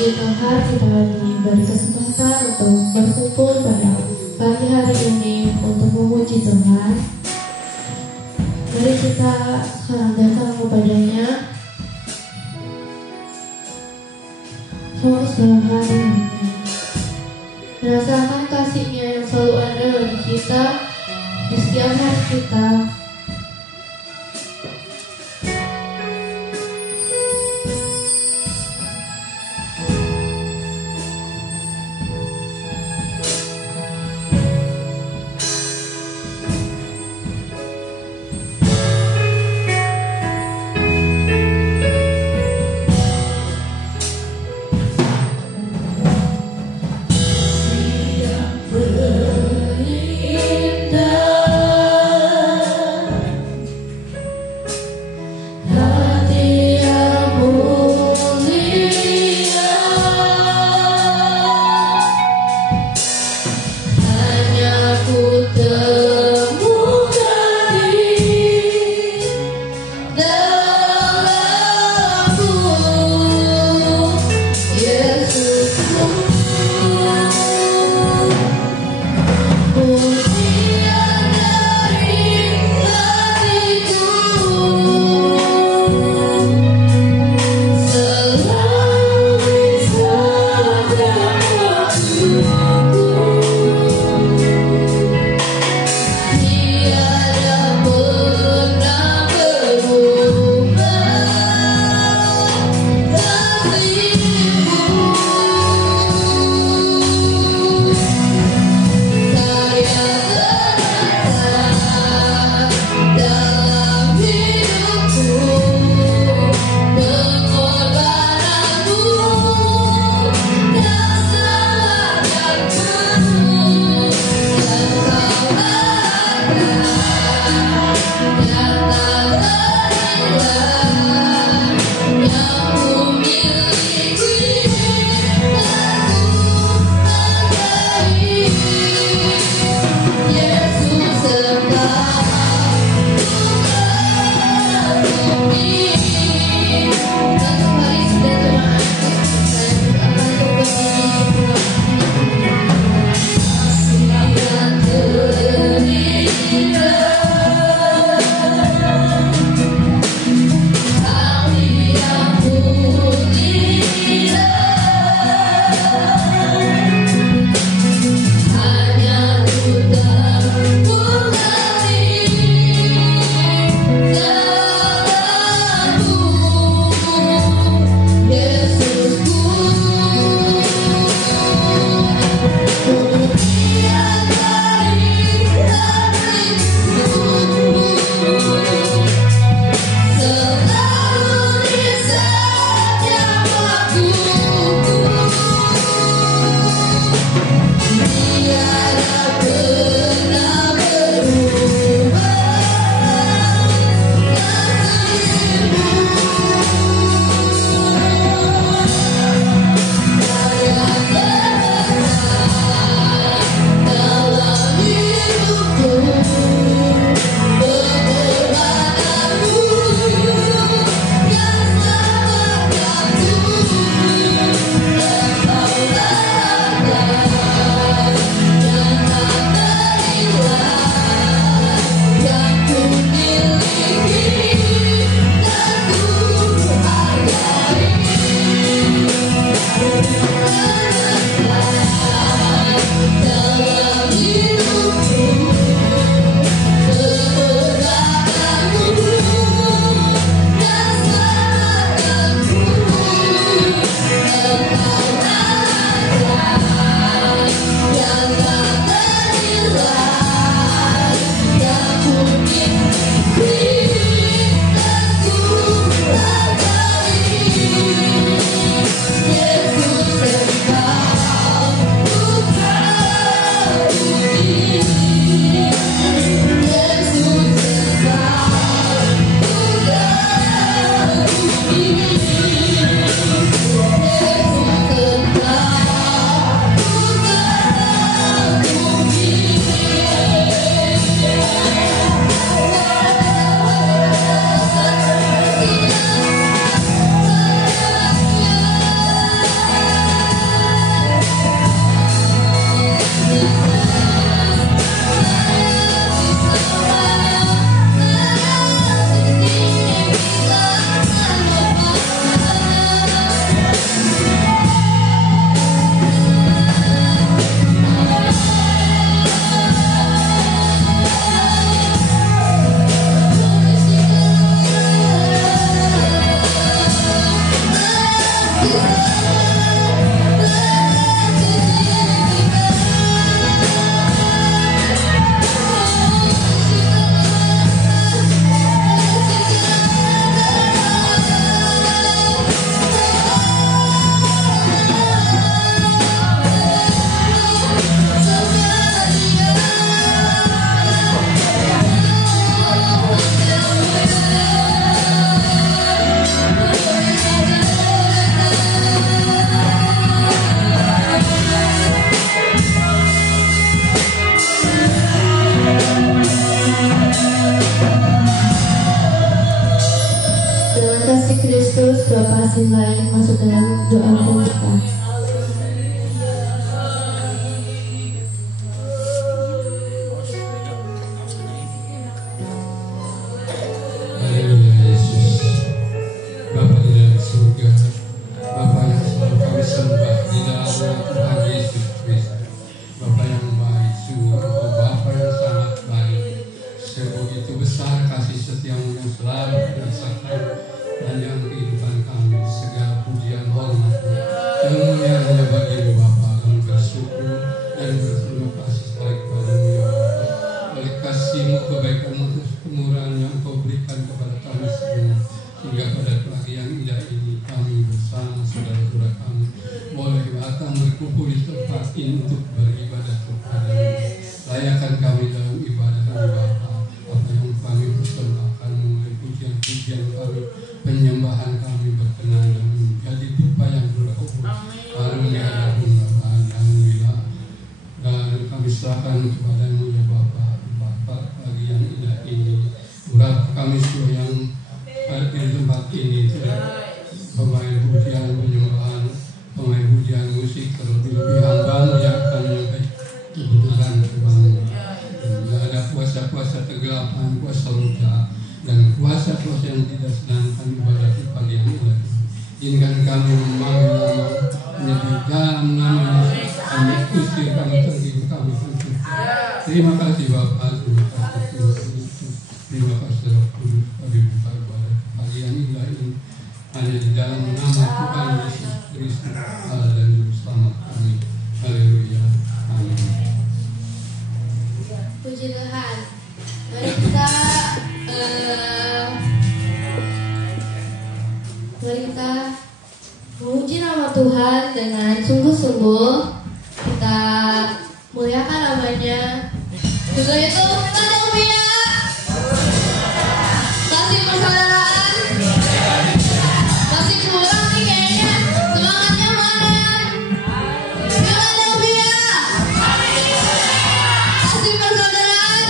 Puji Tuhan, kita diberi kesempatan untuk berkumpul pada pagi hari ini untuk memuji Tuhan. Mari kita sekarang datang kepadanya, fokus dalam hatinya, merasakan kasih-Nya yang selalu ada bagi kita di setiap hari kita. Berindah Dengan kasih Kristus, Bapa asing lain masuk dalam doa kita. Terima kasih Bapak, terima kasih Tuhan. Terima kasih Roh Kudus bagi buka ibadah kalian ini hanya di dalam nama Tuhan Yesus Kristus Allah dan Juru Selamat kami. Haleluya. Amin. Puji Tuhan. Mari kita memuji nama Tuhan dengan sungguh-sungguh. Kita muliakan namanya. Juga itu haleluya. Masih persaudaraan. Masih kurang nih kayaknya. Semangatnya mana? Haleluya. Masih persaudaraan.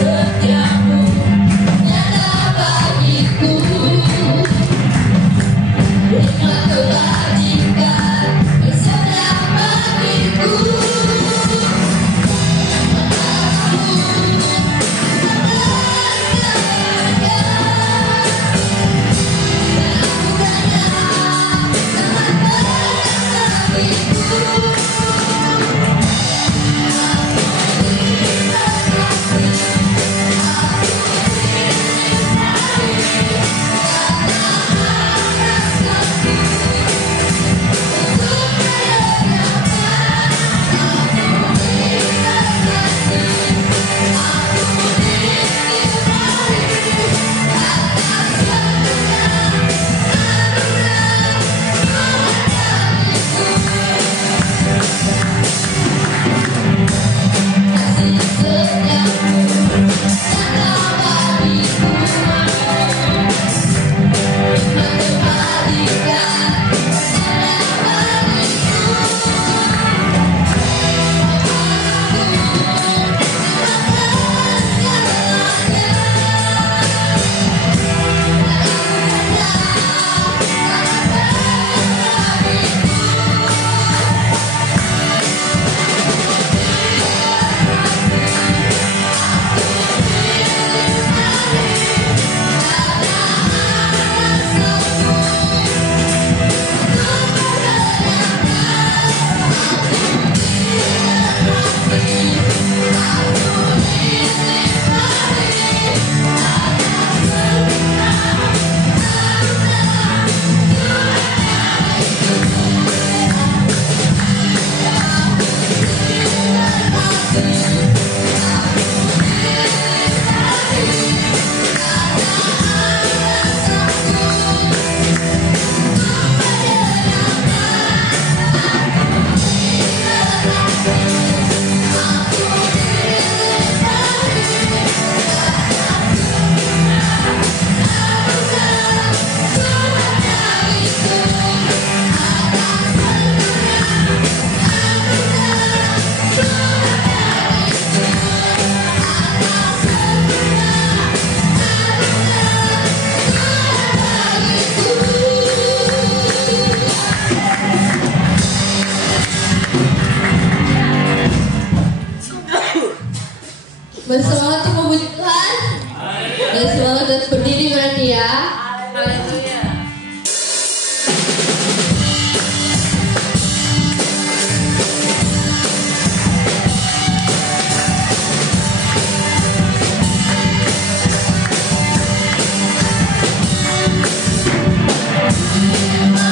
Setiamu nyata bagiku, hikmat kebajikan bersama bagiku. Aku Boleh semangat berdiri berarti ya. Haleluya. Terima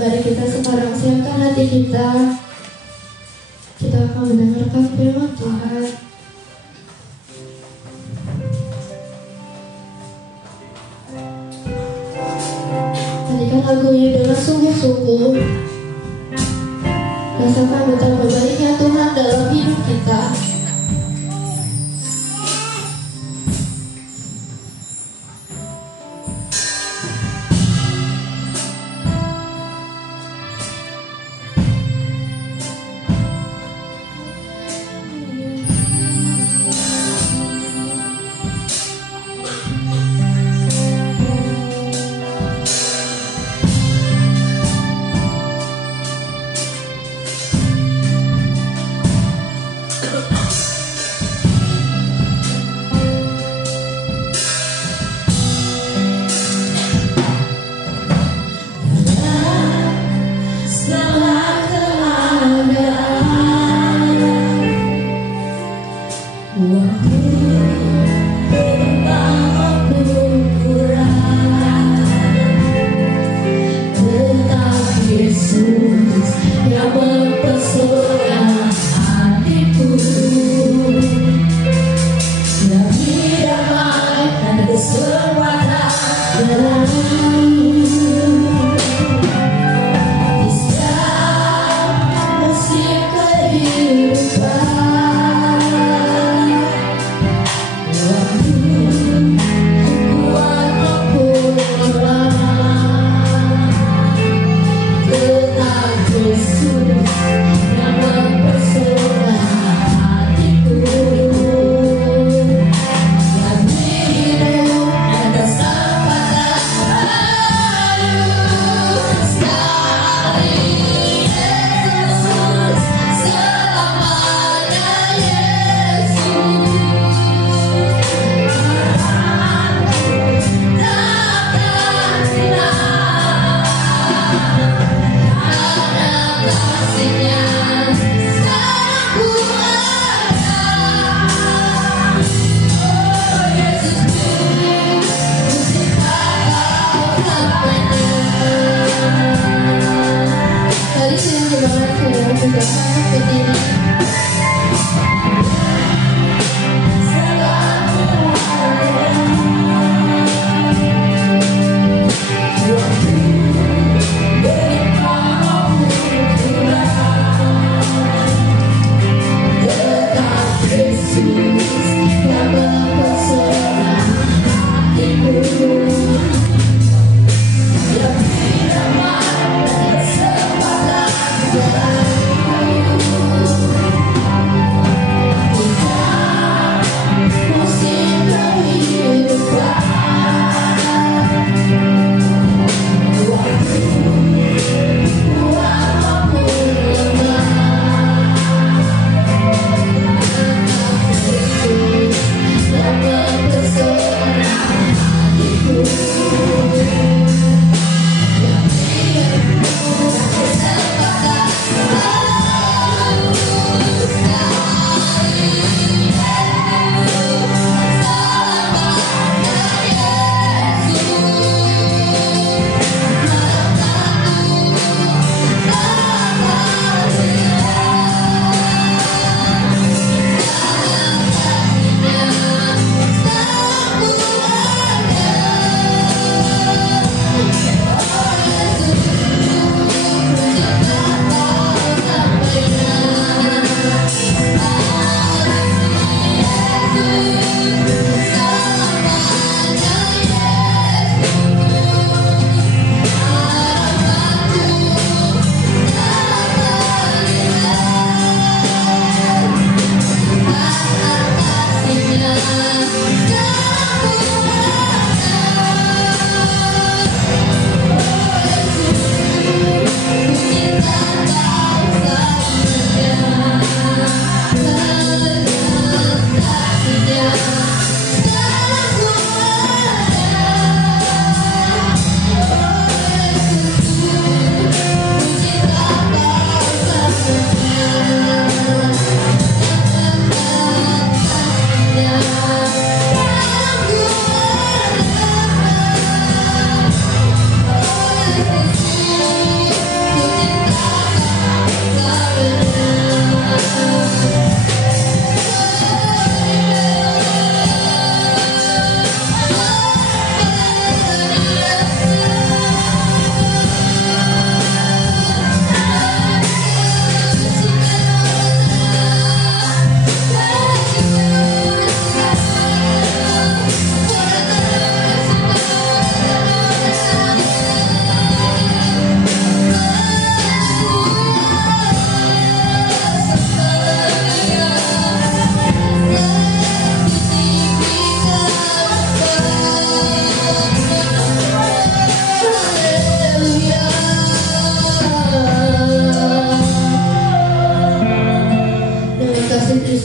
Mari kita sekarang siapkan hati kita. Kita akan mendengarkan firman Tuhan. Nyanyikan lagunya dengan sungguh-sungguh. Rasakan betapa baiknya Tuhan dalam hidup kita.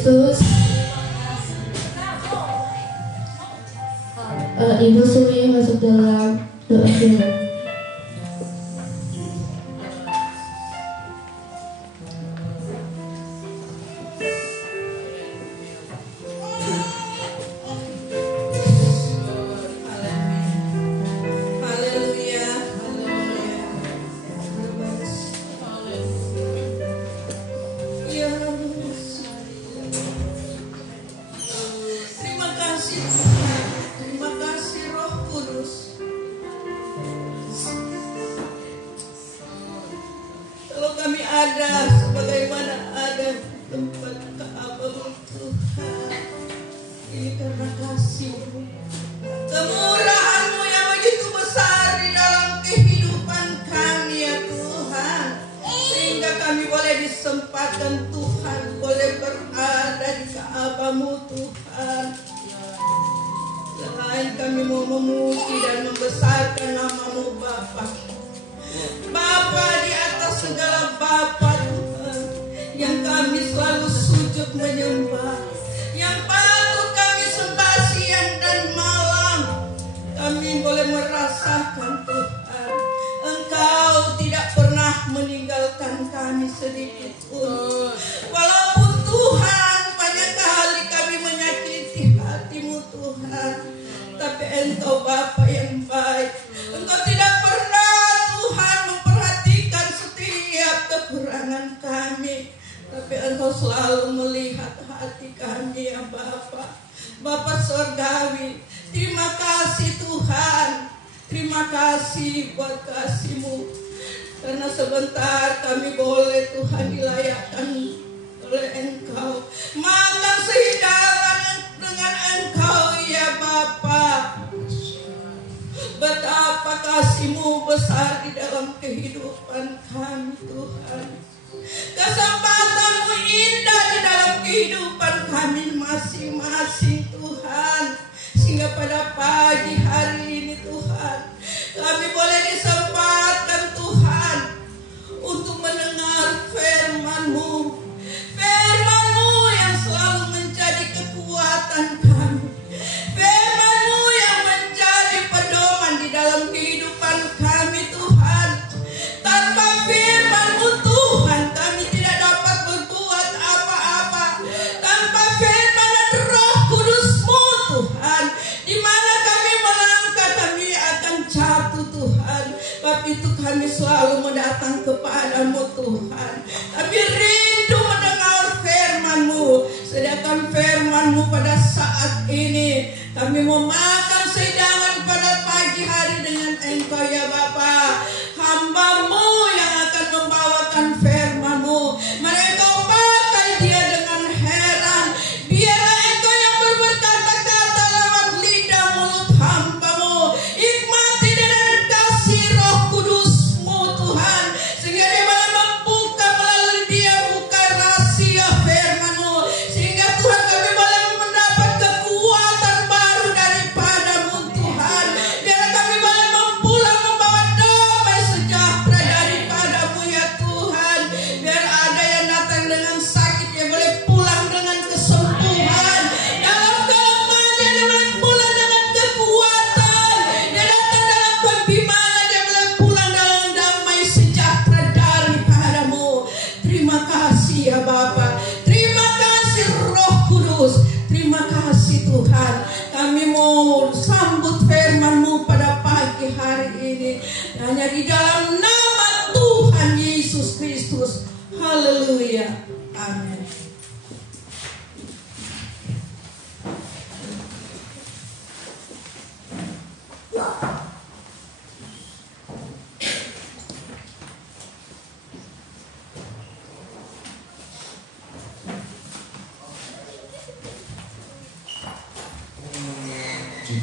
Kristus. Ibu Suri masuk dalam doa kita.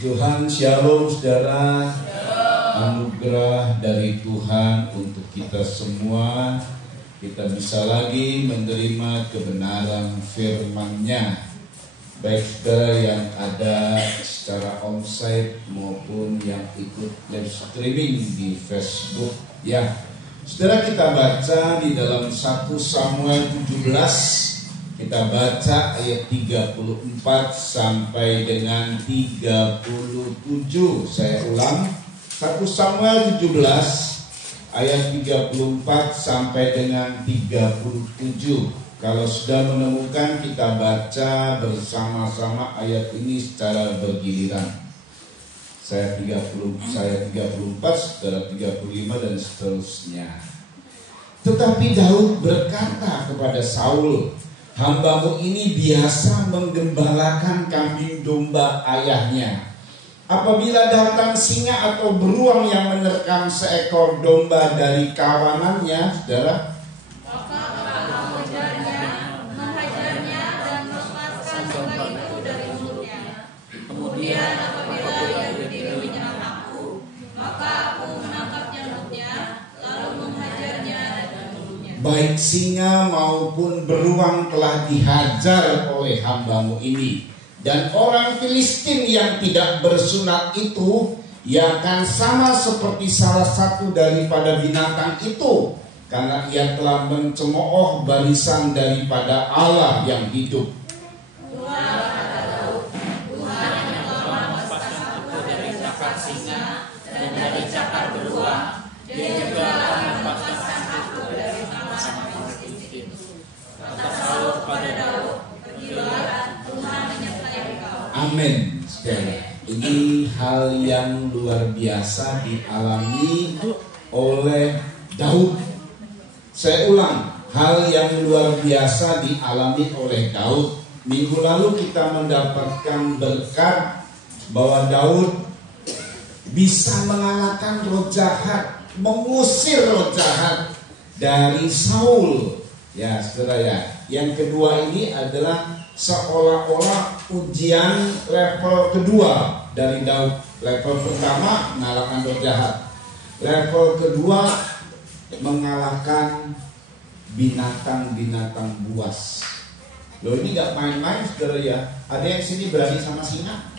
Tuhan, shalom saudara, anugerah dari Tuhan untuk kita semua. Kita bisa lagi menerima kebenaran firman-Nya, baik saudara yang ada secara onsite maupun yang ikut live streaming di Facebook. Ya, saudara, kita baca di dalam 1 Samuel 17 Kita baca ayat 34 sampai dengan 37. Saya ulang, 1 Samuel 17 ayat 34 sampai dengan 37. Kalau sudah menemukan, kita baca bersama-sama ayat ini secara bergiliran. Saya 34, saudara 35 dan seterusnya. Tetapi Daud berkata kepada Saul, "Hambamu ini biasa menggembalakan kambing domba ayahnya. Apabila datang singa atau beruang yang menerkam seekor domba dari kawanannya," saudara, "maka aku menghajarnya dan melepaskan domba itu dari mulutnya. Kemudian apabila ia berdiri menyerang aku, maka aku menangkap nyamuknya, lalu menghajarnya dan membunuhnya." Baik singa maupun beruang telah dihajar oleh hambamu ini, dan orang Filistin yang tidak bersunat itu ia akan sama seperti salah satu daripada binatang itu, karena ia telah mencemooh barisan daripada Allah yang hidup. Tuhan, kata Daud, Tuhan yang telah melepaskan aku dari cakar singa dan dari cakar beruang, Dia juga akan melepaskan aku dari tangan orang Filistin. Kata Saul kepada Daud, "Pergilah, Tuhan menyertai engkau." Amin, saudara. Ini hal yang luar biasa dialami oleh Daud. Saya ulang, hal yang luar biasa dialami oleh Daud. Minggu lalu kita mendapatkan berkat bahwa Daud bisa mengalahkan roh jahat, mengusir roh jahat dari Saul. Ya, saudara ya. Yang kedua ini adalah seolah-olah ujian level kedua dari Daud. Level pertama mengalahkan roh jahat. Level kedua mengalahkan binatang-binatang buas. Loh, ini gak main-main, saudara ya. Ada yang sini berani sama singa?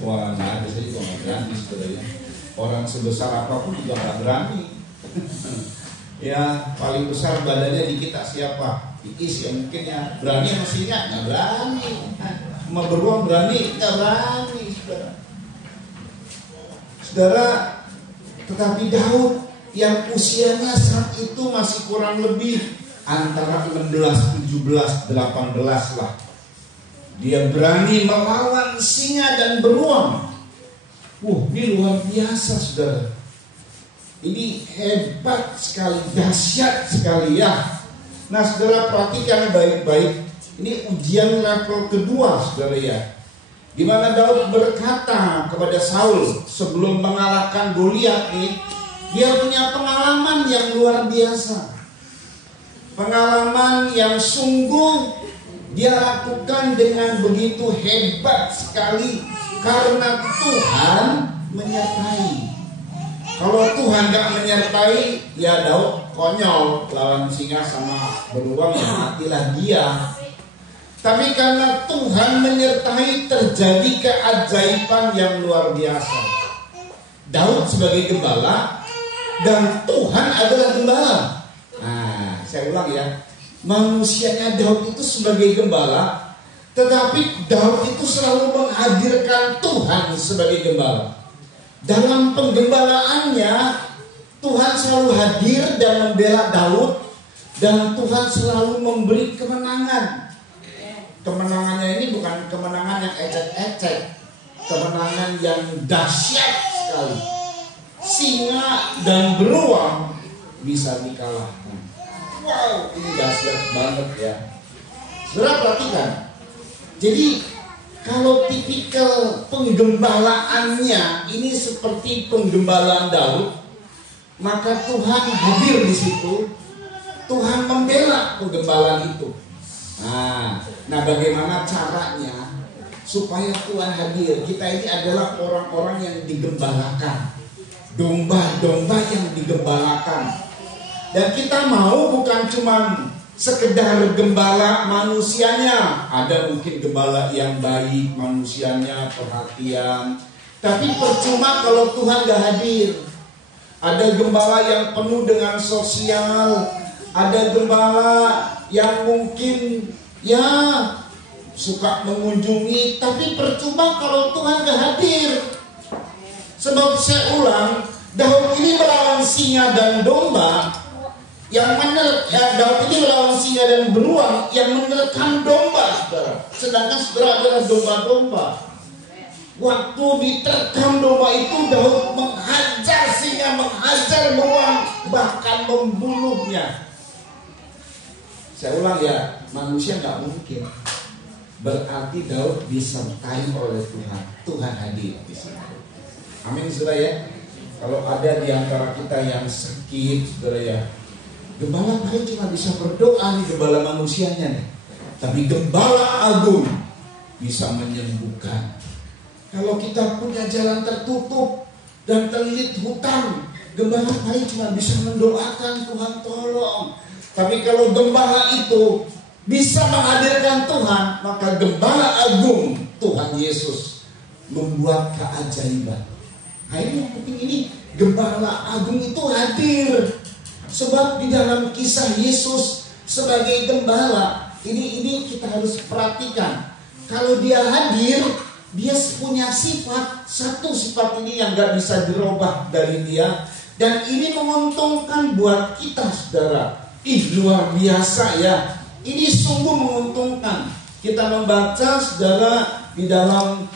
Wah, nggak ada, saya juga gak berani, saudara ya. Orang sebesar apapun juga gak berani. Ya, paling besar badannya di kita siapa? Iis ya mungkin ya. Berani sama singa? Gak berani. Sama beruang berani? Gak berani, saudara. Saudara, tetapi Daud yang usianya saat itu masih kurang lebih antara 16, 17, 18 lah. Dia berani melawan singa dan beruang. Ini luar biasa, saudara. Ini hebat sekali, dahsyat sekali ya. Nah, saudara perhatikan baik-baik. Ini ujian level kedua, saudara ya. Di mana Daud berkata kepada Saul sebelum mengalahkan Goliat nih, dia punya pengalaman yang luar biasa. Pengalaman yang sungguh dia lakukan dengan begitu hebat sekali karena Tuhan menyertai. Kalau Tuhan gak menyertai, ya Daud konyol lawan singa sama beruang, ya matilah dia. Tapi karena Tuhan menyertai, terjadi keajaiban yang luar biasa. Daud sebagai gembala dan Tuhan adalah gembala. Nah, saya ulang ya. Manusianya Daud itu sebagai gembala, tetapi Daud itu selalu menghadirkan Tuhan sebagai gembala. Dalam penggembalaannya, Tuhan selalu hadir dan membela Daud, dan Tuhan selalu memberi kemenangan. Kemenangannya ini bukan kemenangan yang ecek-ecek, kemenangan yang dahsyat sekali. Singa dan beruang bisa dikalahkan. Wow, ini dahsyat banget ya. Saudara perhatikan. Jadi kalau tipikal penggembalaannya ini seperti penggembalaan Daud, maka Tuhan hadir di situ. Tuhan membela penggembalaan itu. Nah, bagaimana caranya supaya Tuhan hadir? Kita ini adalah orang-orang yang digembalakan, domba-domba yang digembalakan. Dan kita mau bukan cuma sekedar gembala manusianya. Ada mungkin gembala yang baik manusianya, perhatian. Tapi percuma kalau Tuhan gak hadir. Ada gembala yang penuh dengan sosial. Ada gembala yang mungkin ya suka mengunjungi, tapi percuma kalau Tuhan gak hadir. Sebab saya ulang, Daud ini melawan singa dan domba, Daud ini melawan singa dan beruang yang menerkam domba, saudara. Sedangkan saudara adalah domba-domba. Waktu diterkam domba itu, Daud menghajar singa, menghajar beruang, bahkan membunuhnya. Saya ulang ya, manusia gak mungkin. Berarti Daud disertai oleh Tuhan. Tuhan hadir di sana. Amin, saudara ya. Kalau ada di antara kita yang sakit, saudara ya, gembala paling cuma bisa berdoa nih, gembala manusianya nih. Tapi gembala agung bisa menyembuhkan. Kalau kita punya jalan tertutup dan terlilit hutang, gembala paling cuma bisa mendoakan, Tuhan tolong. Tapi kalau gembala itu bisa menghadirkan Tuhan, maka gembala agung Tuhan Yesus membuat keajaiban. Nah ini yang penting, ini gembala agung itu hadir. Sebab di dalam kisah Yesus sebagai gembala, ini kita harus perhatikan. Kalau dia hadir, dia punya sifat, satu sifat ini yang gak bisa dirubah dari dia. Dan ini menguntungkan buat kita, saudara. Luar biasa ya. Ini sungguh menguntungkan. Kita membaca, saudara, di dalam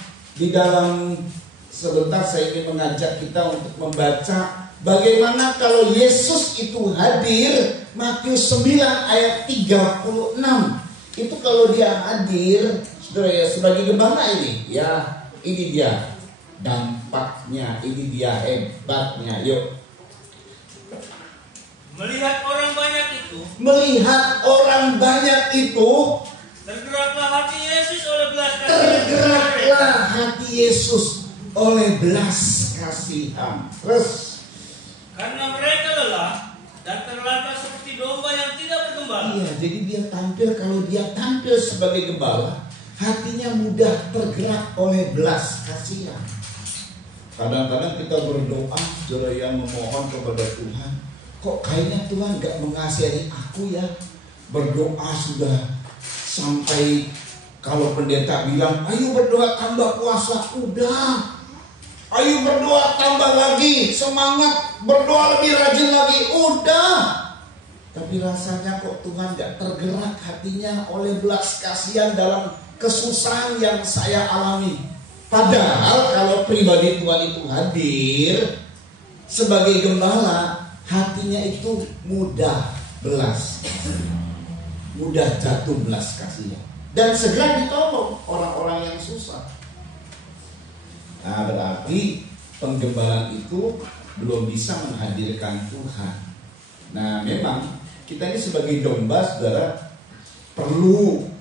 sebentar saya ingin mengajak kita untuk membaca bagaimana kalau Yesus itu hadir. Matius 9 ayat 36. Itu kalau dia hadir, saudara ya, sebagai gembala ini, ya ini dia dampaknya, ini dia hebatnya. Yuk. Melihat orang banyak itu, tergeraklah hati Yesus oleh belas kasihan. Terus, karena mereka lelah dan terlantar seperti domba yang tidak bergembala. Iya, jadi dia tampil, kalau dia tampil sebagai gembala, hatinya mudah tergerak oleh belas kasihan. Kadang-kadang kita berdoa, saudara yang memohon kepada Tuhan, kok kayaknya Tuhan gak mengasihi aku ya. Berdoa sudah sampai kalau pendeta bilang, ayo berdoa tambah puasa, udah. Ayo berdoa tambah lagi, semangat, berdoa lebih rajin lagi, udah. Tapi rasanya kok Tuhan gak tergerak hatinya oleh belas kasihan dalam kesusahan yang saya alami. Padahal kalau pribadi Tuhan itu hadir sebagai gembala, hatinya itu mudah belas, mudah jatuh belas kasihan, dan segera ditolong orang-orang yang susah. Nah, berarti penggembalaan itu belum bisa menghadirkan Tuhan. Nah, memang kita ini sebagai domba, saudara, perlu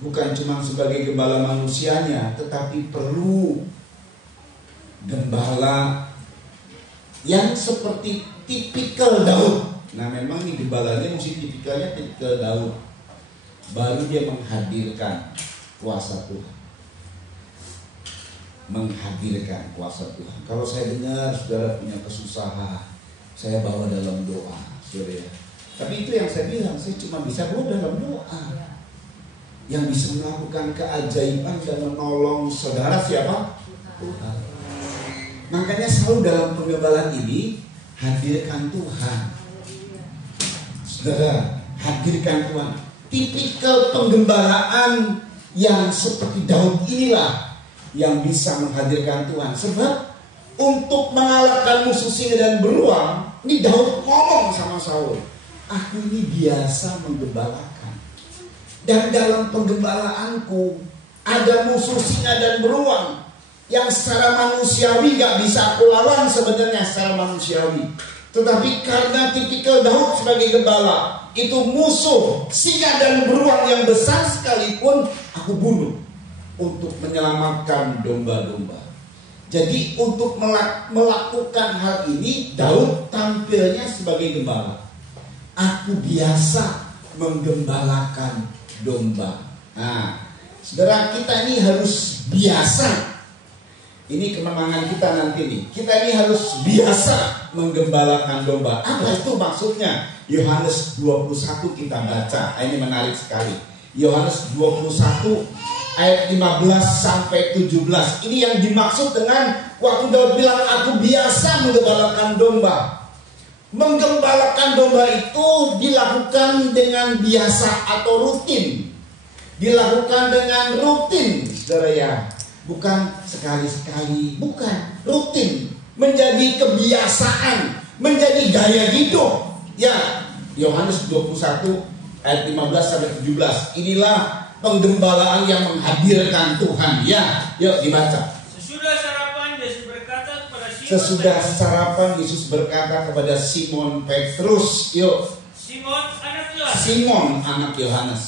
bukan cuma sebagai gembala manusianya, tetapi perlu gembala yang seperti tipikal Daud. Nah, memang ini gembalanya mesti tipikal Daud. Baru dia menghadirkan kuasa Tuhan. Menghadirkan kuasa Tuhan. Kalau saya dengar saudara punya kesusahan, saya bawa dalam doa, saudara. Tapi itu yang saya bilang, saya cuma bisa bawa dalam doa. Yang bisa melakukan keajaiban dan menolong saudara siapa? Tuhan. Makanya selalu dalam penggembalaan ini, hadirkan Tuhan. Saudara, hadirkan Tuhan. Tipikal penggembalaan yang seperti Daud inilah yang bisa menghadirkan Tuhan. Sebab untuk mengalahkan musuh singa dan beruang, ini Daud ngomong sama Saul, aku ini biasa menggembalakan. Dan dalam penggembalaanku ada musuh singa dan beruang yang secara manusiawi gak bisa aku lawan sebenarnya secara manusiawi. Tetapi karena tipikal Daud sebagai gembala, itu musuh singa dan beruang yang besar sekalipun aku bunuh untuk menyelamatkan domba-domba. Jadi untuk melakukan hal ini, Daud tampilnya sebagai gembala. Aku biasa menggembalakan domba. Nah, saudara, kita ini harus biasa. Ini kemenangan kita nanti nih. Kita ini harus biasa menggembalakan domba. Apa itu maksudnya? Yohanes 21 kita baca. Ini menarik sekali. Yohanes 21 ayat 15 sampai 17. Ini yang dimaksud dengan waktu Daud bilang aku biasa menggembalakan domba. Menggembalakan domba itu dilakukan dengan biasa atau rutin. Dilakukan dengan rutin, saudara ya. Bukan sekali-sekali, bukan, rutin. Menjadi kebiasaan, menjadi gaya hidup. Ya, Yohanes 21 ayat 15 sampai 17. Inilah penggembalaan yang menghadirkan Tuhan. Ya, yuk dibaca. Sesudah sarapan Yesus berkata kepada Simon Sesudah Petrus, sarapan Yesus berkata kepada Simon Petrus, yuk. Simon anak Yohanes,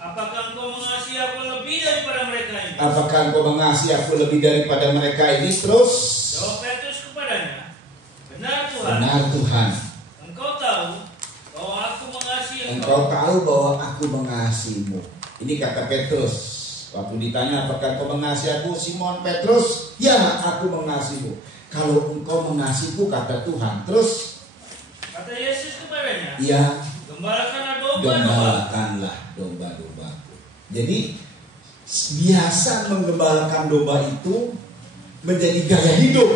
apakah engkau mengasihi aku lebih daripada mereka ini? Apakah engkau mengasihi aku lebih daripada mereka ini? Terus jawab Petrus kepadanya, benar Tuhan. Benar Tuhan. Engkau tahu bahwa aku mengasihi Engkau tahu bahwa aku mengasihimu. Ini kata Petrus. Waktu ditanya apakah engkau mengasihi aku, Simon Petrus, ya aku mengasihimu. Kalau engkau mengasihiku, kata Tuhan. Terus kata Yesus kepadanya, ya, gembalakanlah domba-domba. gembalakanlah domba-dombaku. Jadi biasa menggembalakan domba itu menjadi gaya hidup.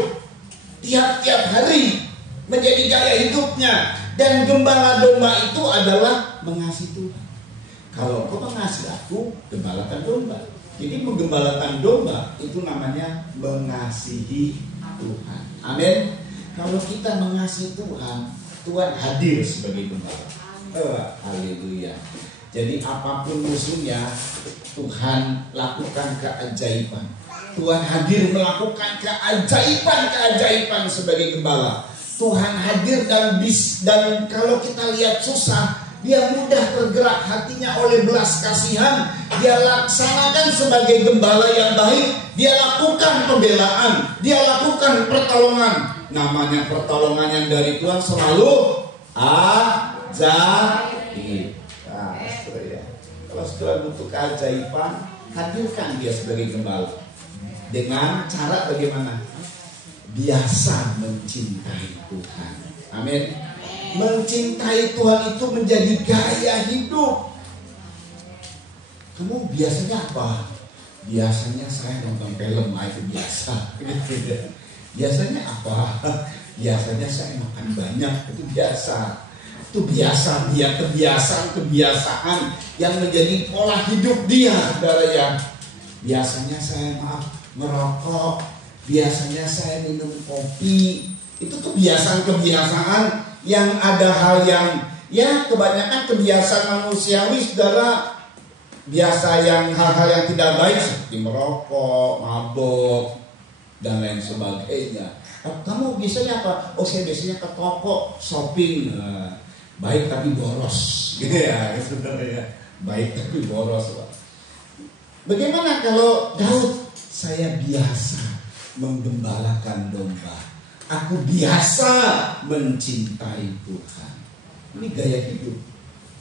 Tiap-tiap hari menjadi gaya hidupnya. Dan gembala domba itu adalah mengasihi Tuhan. Kalau kau mengasihi aku, gembalakan domba. Jadi menggembalakan domba itu namanya mengasihi Tuhan. Amin. Kalau kita mengasihi Tuhan, Tuhan hadir sebagai gembala. Haleluya. Jadi apapun musuhnya, Tuhan lakukan keajaiban. Tuhan hadir melakukan keajaiban sebagai gembala. Tuhan hadir dan kalau kita lihat susah, dia mudah tergerak hatinya oleh belas kasihan. Dia laksanakan sebagai gembala yang baik. Dia lakukan pembelaan. Dia lakukan pertolongan. Namanya pertolongan yang dari Tuhan selalu ajaib. Nah, ya. Kalau saudara butuh keajaiban, hadirkan dia sebagai gembala. Dengan cara bagaimana? Biasa mencintai Tuhan. Amin. Mencintai Tuhan itu menjadi gaya hidup. Kamu biasanya apa? Biasanya saya nonton film, itu biasa. Biasanya apa? Biasanya saya makan banyak, itu biasa. Itu biasa, dia kebiasaan yang menjadi pola hidup dia, saudara ya. Biasanya saya merokok, biasanya saya minum kopi. Itu kebiasaan yang ada hal yang ya kebanyakan kebiasaan manusiawi, saudara. Biasa yang hal-hal yang tidak baik seperti merokok, mabuk dan lain sebagainya. Kamu biasanya apa? Oh, saya biasanya ke toko shopping. Baik tapi boros, gitu ya, saudara. Baik tapi boros. Bagaimana kalau Daud? Saya biasa menggembalakan domba. Aku biasa mencintai Tuhan. Ini gaya hidup,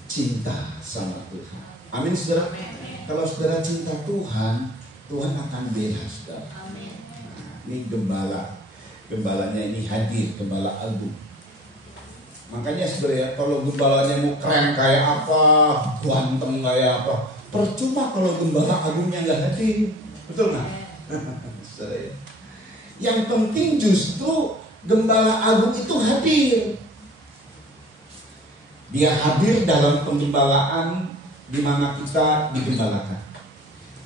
cinta sama Tuhan. Amin, saudara. Kalau saudara cinta Tuhan, Tuhan akan bela saudara. Nah, ini gembalanya ini hadir, gembala agung. Makanya saudara ya, kalau gembalanya mau keren kayak apa, ganteng kayak apa, percuma kalau gembala agungnya nggak hadir. Betul nggak? Saudara ya. Yang penting justru gembala agung itu hadir. Dia hadir dalam penggembalaan di mana kita digembalakan.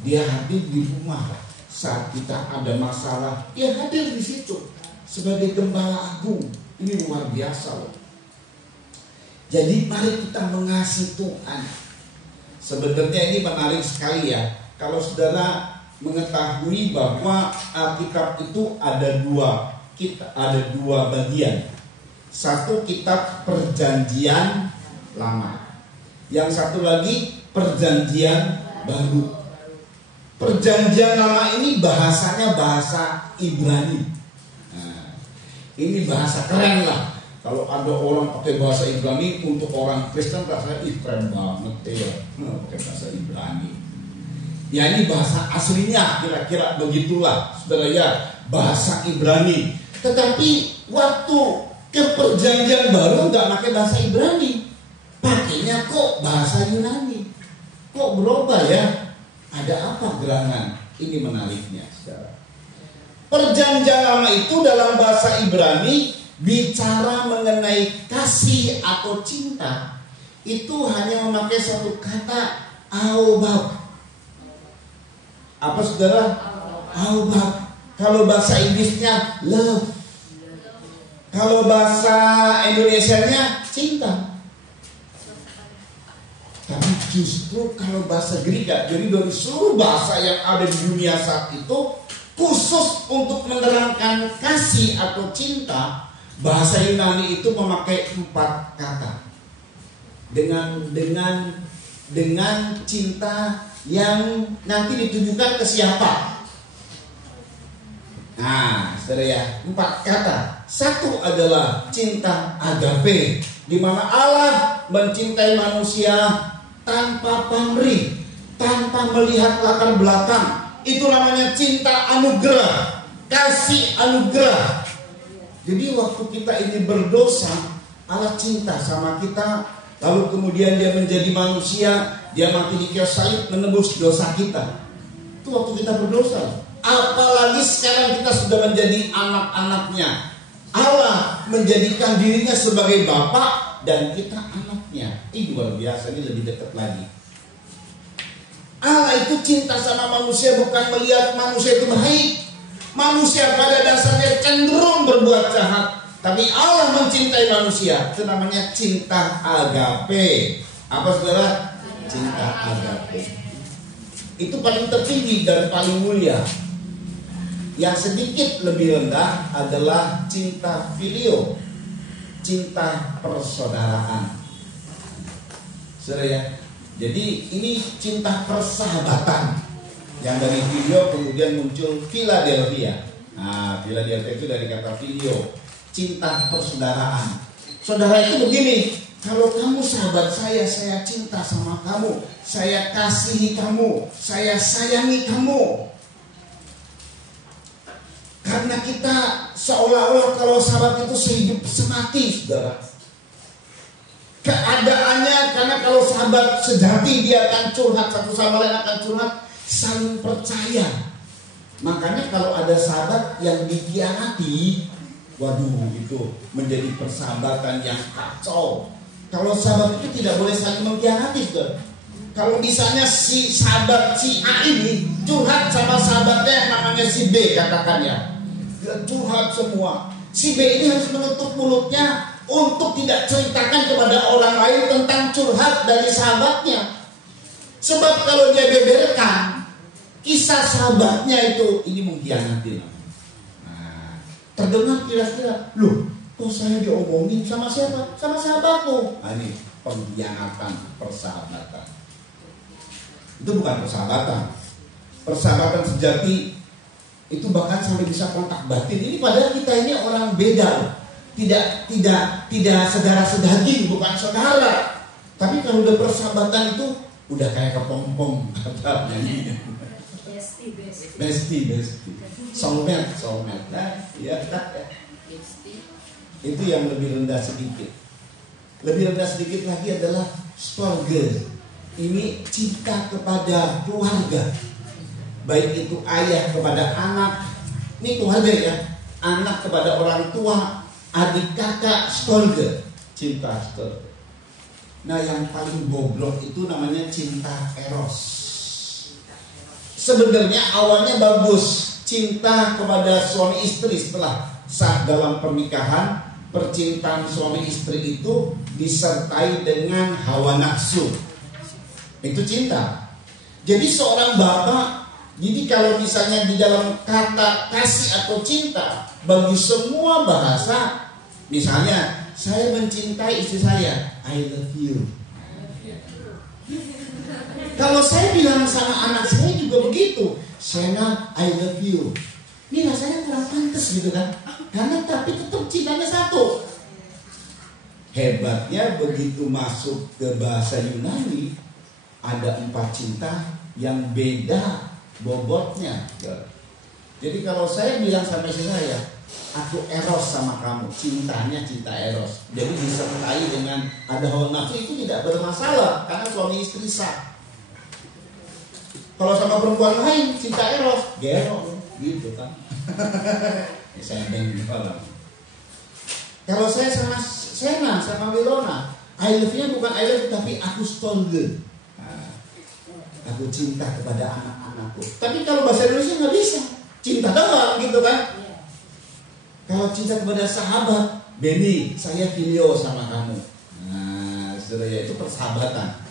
Dia hadir di rumah saat kita ada masalah. Dia hadir di situ sebagai gembala agung. Ini luar biasa loh. Jadi mari kita mengasihi Tuhan. Sebenarnya ini menarik sekali ya. Kalau saudara mengetahui bahwa Alkitab itu ada dua bagian. Satu kitab Perjanjian Lama, yang satu lagi Perjanjian Baru. Perjanjian Lama ini bahasanya bahasa Ibrani. Nah, ini bahasa keren lah. Kalau ada orang pakai bahasa Ibrani untuk orang Kristen rasanya keren banget ya. Pakai bahasa Ibrani. Ya ini bahasa aslinya kira-kira begitulah, saudara ya, bahasa Ibrani. Tetapi waktu ke Perjanjian Baru nggak pakai bahasa Ibrani, pakainya kok bahasa Yunani. kok berubah ya? Ada apa gerangan? Ini menariknya, saudara. Perjanjian lama itu dalam bahasa Ibrani bicara mengenai kasih atau cinta, itu hanya memakai satu kata aubab. Apa saudara? Aubab. Kalau bahasa Inggrisnya love. Kalau bahasa Indonesianya cinta. Tapi justru kalau bahasa Greka, jadi dari seluruh bahasa yang ada di dunia saat itu, khusus untuk menerangkan kasih atau cinta, bahasa Yunani itu memakai 4 kata. Dengan cinta yang nanti ditujukan ke siapa? Nah, saudara ya, 4 kata. Satu adalah cinta agape, di mana Allah mencintai manusia tanpa pamrih, tanpa melihat latar belakang. Itu namanya cinta anugerah, kasih anugerah. Jadi waktu kita ini berdosa, Allah cinta sama kita, lalu kemudian dia menjadi manusia, dia mati di kayu salib menebus dosa kita. Itu waktu kita berdosa. Apalagi sekarang kita sudah menjadi anak-anaknya. Allah menjadikan dirinya sebagai Bapa dan kita anaknya. Ini luar biasa, ini lebih dekat lagi. Allah itu cinta sama manusia bukan melihat manusia itu baik. Manusia pada dasarnya cenderung berbuat jahat, tapi Allah mencintai manusia. Itu namanya cinta agape. Apa saudara? Cinta agape. Itu paling tertinggi dan paling mulia. Yang sedikit lebih rendah adalah cinta filio, cinta persaudaraan. Saudara ya. Jadi ini cinta persahabatan. Yang dari filio kemudian muncul Philadelphia. Nah, Philadelphia itu dari kata filio, cinta persaudaraan. Saudara itu begini, kalau kamu sahabat saya cinta sama kamu, saya kasihi kamu, saya sayangi kamu. Karena kita seolah-olah kalau sahabat itu sehidup semati, saudara. Keadaannya, karena kalau sahabat sejati dia akan curhat, satu sama lain akan curhat, saling percaya. Makanya kalau ada sahabat yang dikhianati, waduh, itu menjadi persahabatan yang kacau. Kalau sahabat itu tidak boleh saling mengkhianati, saudara. Kalau misalnya si sahabat si A ini curhat sama sahabatnya yang namanya si B, katakan ya, curhat semua. Si B ini harus menutup mulutnya untuk tidak ceritakan kepada orang lain tentang curhat dari sahabatnya. Sebab kalau dia beberkan kisah sahabatnya itu, ini mengkhianati. Nah, terdengar kira-kira, loh, kok saya diomongin sama siapa? Sama sahabatku. Nah, ini pengkhianatan persahabatan. Itu bukan persahabatan. Persahabatan sejati itu bahkan sampai bisa kontak batin. Ini padahal kita ini orang beda, tidak saudara sedaging, bukan saudara. Tapi kalau udah persahabatan itu udah kayak kepompong katanya. Besti. Soulmate. Nah, ya. Itu yang lebih rendah sedikit. Lebih rendah sedikit lagi adalah storge. Ini cinta kepada keluarga. Baik itu ayah kepada anak, ini keluarga ya, anak kepada orang tua, adik kakak, storge, cinta storge. Nah yang paling goblok itu namanya cinta eros. Sebenarnya awalnya bagus, cinta kepada suami istri setelah saat dalam pernikahan, percintaan suami istri itu disertai dengan hawa nafsu. Itu cinta. Jadi seorang bapak, jadi kalau misalnya di dalam kata kasih atau cinta, bagi semua bahasa, misalnya saya mencintai istri saya, I love you. Kalau saya bilang sama anak saya juga begitu, Shena, I love you. Ini rasanya kurang pantas gitu kan? Karena tapi tetap cintanya satu. Hebatnya begitu masuk ke bahasa Yunani, ada 4 cinta yang beda bobotnya. Jadi kalau saya bilang sama istri saya, aku eros sama kamu, cintanya cinta eros. Jadi disertai dengan ada hawa nafsu, itu tidak bermasalah karena suami istri sah. Kalau sama perempuan lain cinta eros, gerok gitu kan. Saya dengar. Kalau saya sama Sena, sama Wilona, I love-nya bukan I love tapi aku stronger. Aku cinta kepada anak-anakku. Tapi kalau bahasa Indonesia nggak bisa, cinta doang gitu kan. Kalau cinta kepada sahabat, Benny, saya filio sama kamu. Nah, saudara, itu persahabatan.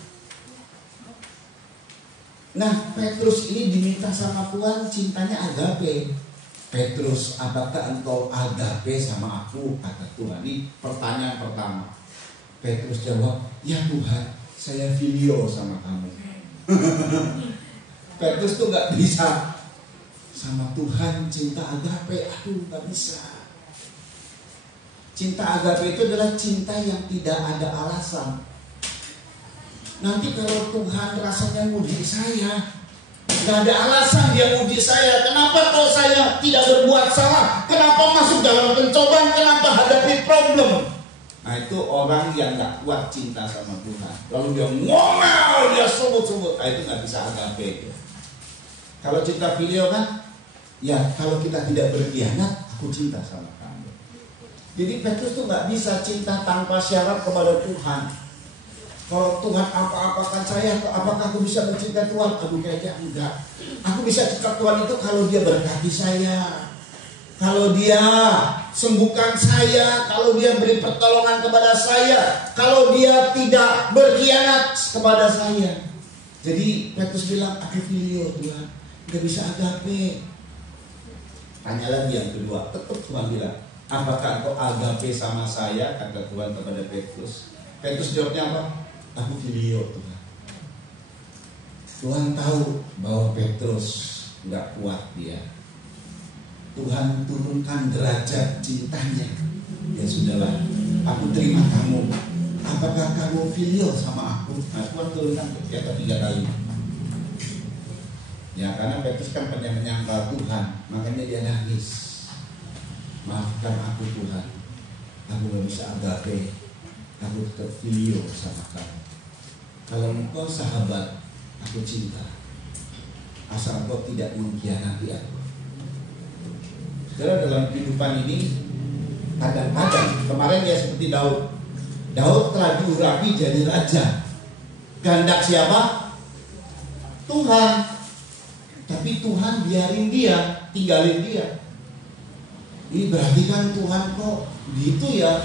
Nah, Petrus ini diminta sama Tuhan cintanya agape. Petrus, apakah engkau agape sama aku? Kata Tuhan. Ini pertanyaan pertama. Petrus jawab, ya Tuhan, saya filio sama kamu. Petrus tuh gak bisa sama Tuhan cinta agape. Aduh, gak bisa. Cinta agape itu adalah cinta yang tidak ada alasan. Nanti kalau Tuhan rasanya muji saya, gak ada alasan dia muji saya. Kenapa kalau saya tidak berbuat salah? Kenapa masuk dalam pencobaan? Kenapa hadapi problem? Nah, itu orang yang gak kuat cinta sama Tuhan. Lalu dia ngomel, dia sumut-sumut. Nah, itu gak bisa agape. Kalau cinta filio kan, ya kalau kita tidak berkhianat, aku cinta sama kamu. Jadi Petrus tuh gak bisa cinta tanpa syarat kepada Tuhan. Kalau Tuhan apa-apakan saya, apakah aku bisa mencintai Tuhan? Aku kayaknya enggak. Aku bisa cinta Tuhan itu kalau dia berkati saya, kalau dia sembuhkan saya, kalau dia beri pertolongan kepada saya, kalau dia tidak berkhianat kepada saya. Jadi Petrus bilang, aku filio Tuhan, gak bisa agape. Tanya lagi yang kedua, tetap Tuhan bilang, apakah kau agape sama saya? Kata Tuhan kepada Petrus. Petrus jawabnya apa? Aku filio Tuhan. Tuhan tahu bahwa Petrus gak kuat dia. Tuhan turunkan derajat cintanya. Ya sudahlah, aku terima kamu. Apakah kamu filio sama aku? Nah, Tuhan turunkan kata 3 kali. Ya karena Petrus kan menyangkal Tuhan, makanya dia nangis. Maafkan aku Tuhan, aku gak bisa agape. Aku tetap filio sama kamu. Kalau engkau sahabat, aku cinta. Asal engkau tidak mengkhianati aku. Saudara, dalam kehidupan ini kadang-kadang, kemarin ya seperti Daud. Daud telah diurapi jadi raja. Kehendak siapa? Tuhan. Tapi Tuhan biarin dia, tinggalin dia. Ini berarti kan Tuhan kok gitu ya.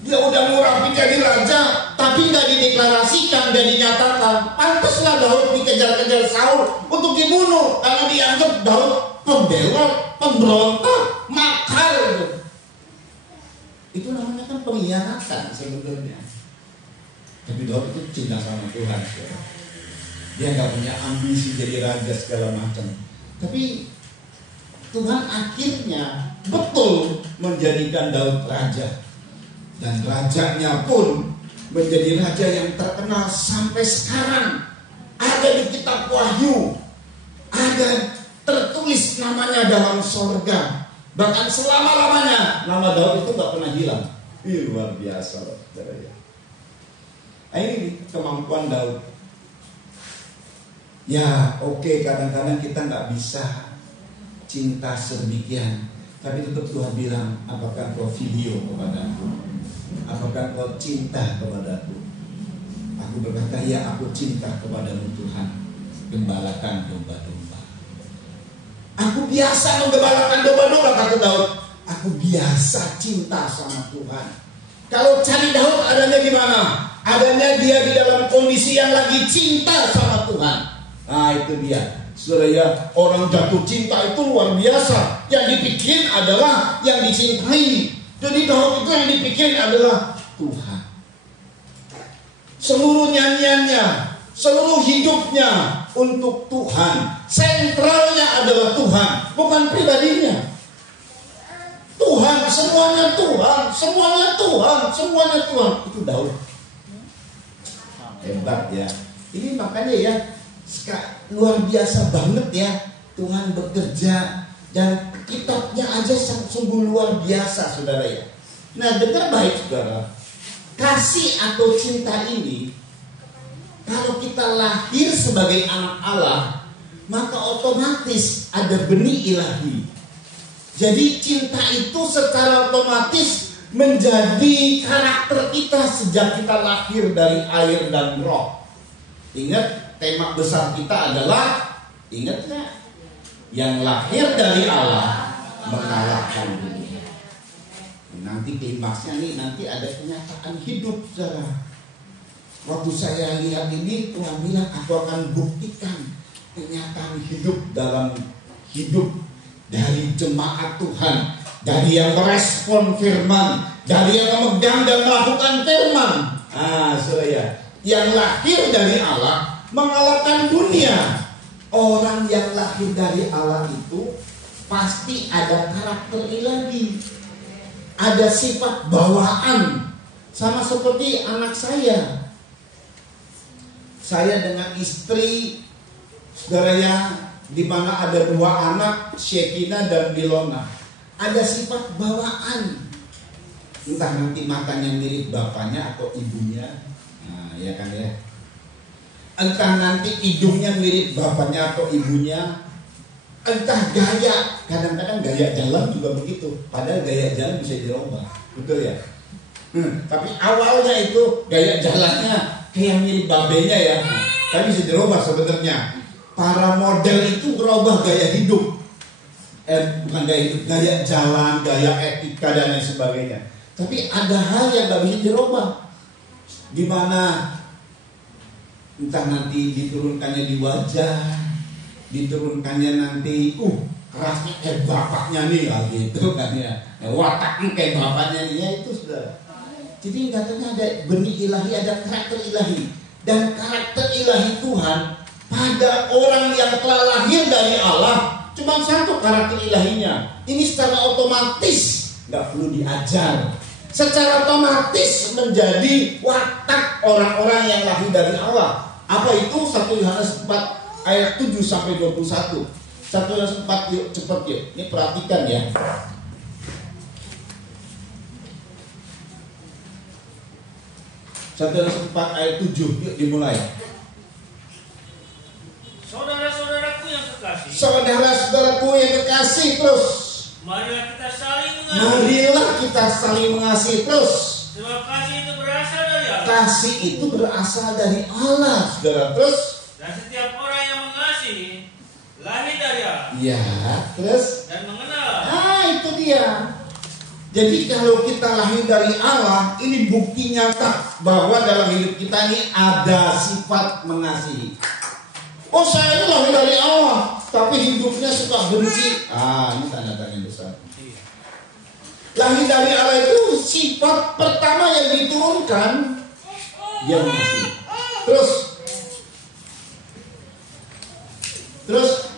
Dia udah ngurapi jadi raja, tapi nggak dideklarasikan dan dinyatakan. Pantaslah Daud dikejar-kejar Saul untuk dibunuh karena dianggap Daud pembelot, pemberontak, makar. Itu namanya kan pengkhianatan sebenarnya. Tapi Daud itu cinta sama Tuhan. Dia nggak punya ambisi jadi raja segala macam. Tapi Tuhan akhirnya betul menjadikan Daud raja. Dan rajanya pun menjadi raja yang terkenal sampai sekarang. Ada di kitab Wahyu, ada tertulis namanya dalam sorga. Bahkan selama-lamanya nama Daud itu gak pernah hilang. Luar biasa loh. Nah, ini kemampuan Daud. Ya oke, kadang-kadang kita gak bisa cinta sedemikian. Tapi tetap Tuhan bilang, apakah kau filio kepadaku? Apakah kau cinta kepadaku? Aku berkata, ya aku cinta kepadamu Tuhan. Gembalakan domba-domba. Aku biasa menggembalakan domba-domba, kata Daud. Aku biasa cinta sama Tuhan. Kalau cari Daud adanya di mana? Adanya dia di dalam kondisi yang lagi cinta sama Tuhan. Nah itu dia. Saudara ya, orang jatuh cinta itu luar biasa. Yang dipikirin adalah yang dicintai. Jadi Daud itu yang dipikirin adalah Tuhan. Seluruh nyanyiannya, seluruh hidupnya untuk Tuhan. Sentralnya adalah Tuhan, bukan pribadinya. Tuhan, semuanya Tuhan, semuanya Tuhan, semuanya Tuhan. Itu Daud. Hebat ya. Ini makanya ya, luar biasa banget ya Tuhan bekerja. Dan kitabnya aja sungguh luar biasa, saudara ya. Nah dengar baik saudara, kasih atau cinta ini kalau kita lahir sebagai anak Allah, maka otomatis ada benih ilahi. Jadi cinta itu secara otomatis menjadi karakter kita sejak kita lahir dari air dan roh. Ingat, tema besar kita adalah, ingat nggak? Yang lahir dari Allah mengalahkan dunia. Nanti klimaksnya nih, nanti ada kenyataan hidup, saudara. Waktu saya lihat ini, Tuhan bilang, aku akan buktikan kenyataan hidup dalam hidup dari jemaat Tuhan, dari yang merespon firman, dari yang memegang dan melakukan firman. Saudara, yang lahir dari Allah mengalahkan dunia. Orang yang lahir dari Allah itu pasti ada karakter ilahi, ada sifat bawaan. Sama seperti anak saya. Saya dengan istri, saudaranya, di mana ada 2 anak, Shekina dan Bilona. Ada sifat bawaan. Entah nanti matanya mirip bapaknya atau ibunya. Nah, ya kan ya. Entah nanti hidungnya mirip bapaknya atau ibunya. Entah gaya. Kadang-kadang gaya jalan juga begitu. Padahal gaya jalan bisa dirubah. Betul ya? Tapi awalnya itu gaya jalannya kayak mirip babenya ya. Tapi bisa dirubah sebenarnya. Para model itu berubah gaya hidup. Bukan gaya hidup, gaya jalan, gaya etika dan lain sebagainya. Tapi ada hal yang gak bisa dirubah. Gimana? Entah nanti diturunkannya di wajah, diturunkannya nanti kerasnya kayak bapaknya nih lah gitu kan ya. Wataknya kayak bapaknya nih ya, itu sudah. Jadi katanya ada benih ilahi, ada karakter ilahi. Dan karakter ilahi Tuhan pada orang yang telah lahir dari Allah cuma satu karakter ilahinya. Ini secara otomatis, gak perlu diajar. Secara otomatis menjadi watak orang-orang yang lahir dari Allah. Apa itu? 1 Yohanes 4 ayat 7 sampai 21. 1 Yohanes 4, yuk cepat yuk. Ini perhatikan ya. 1 Yohanes 4 ayat 7, yuk dimulai. Saudara-saudaraku yang kekasih, Saudara-saudaraku yang kekasih, terus marilah kita saling mengasihi. marilah kita saling mengasihi terus. Sebab kasih itu berasal dari Allah. Kasih itu berasal dari Allah, saudara. Terus Dan setiap orang yang mengasihi lahir dari Allah. ya, terus Dan mengenal Allah. itu dia. Jadi kalau kita lahir dari Allah, ini bukti nyata bahwa dalam hidup kita ini ada sifat mengasihi. Oh, saya ini lahir dari Allah, tapi hidupnya suka benci. Ini tanda-tanda besar. Lahir dari Allah itu sifat pertama yang diturunkan, dia mengasihi. Terus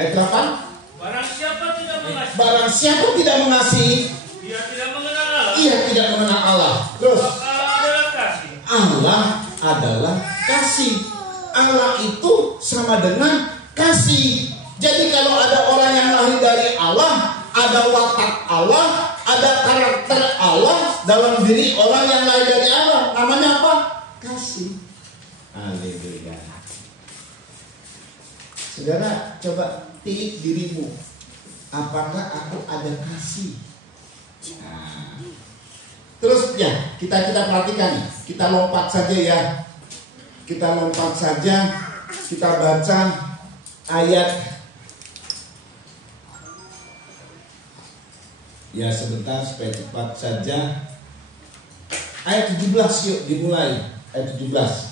ayat 8. Barang siapa tidak mengasihi, Barang siapa tidak mengasihi, dia tidak mengenal Allah. ia tidak mengenal Allah. Terus Sebab Allah adalah kasih. Allah adalah kasih. Allah itu sama dengan kasih. Jadi kalau ada orang yang lahir dari Allah, ada watak Allah, ada karakter Allah dalam diri orang yang lahir dari Allah. Namanya apa? Kasih. Haleluya. Saudara, coba tilik dirimu. Apakah aku ada kasih? Terus ya, kita perhatikan. Kita lompat saja ya. Kita lompat saja. Kita baca ayat. Ya sebentar supaya cepat saja. Ayat 17 yuk dimulai. Ayat 17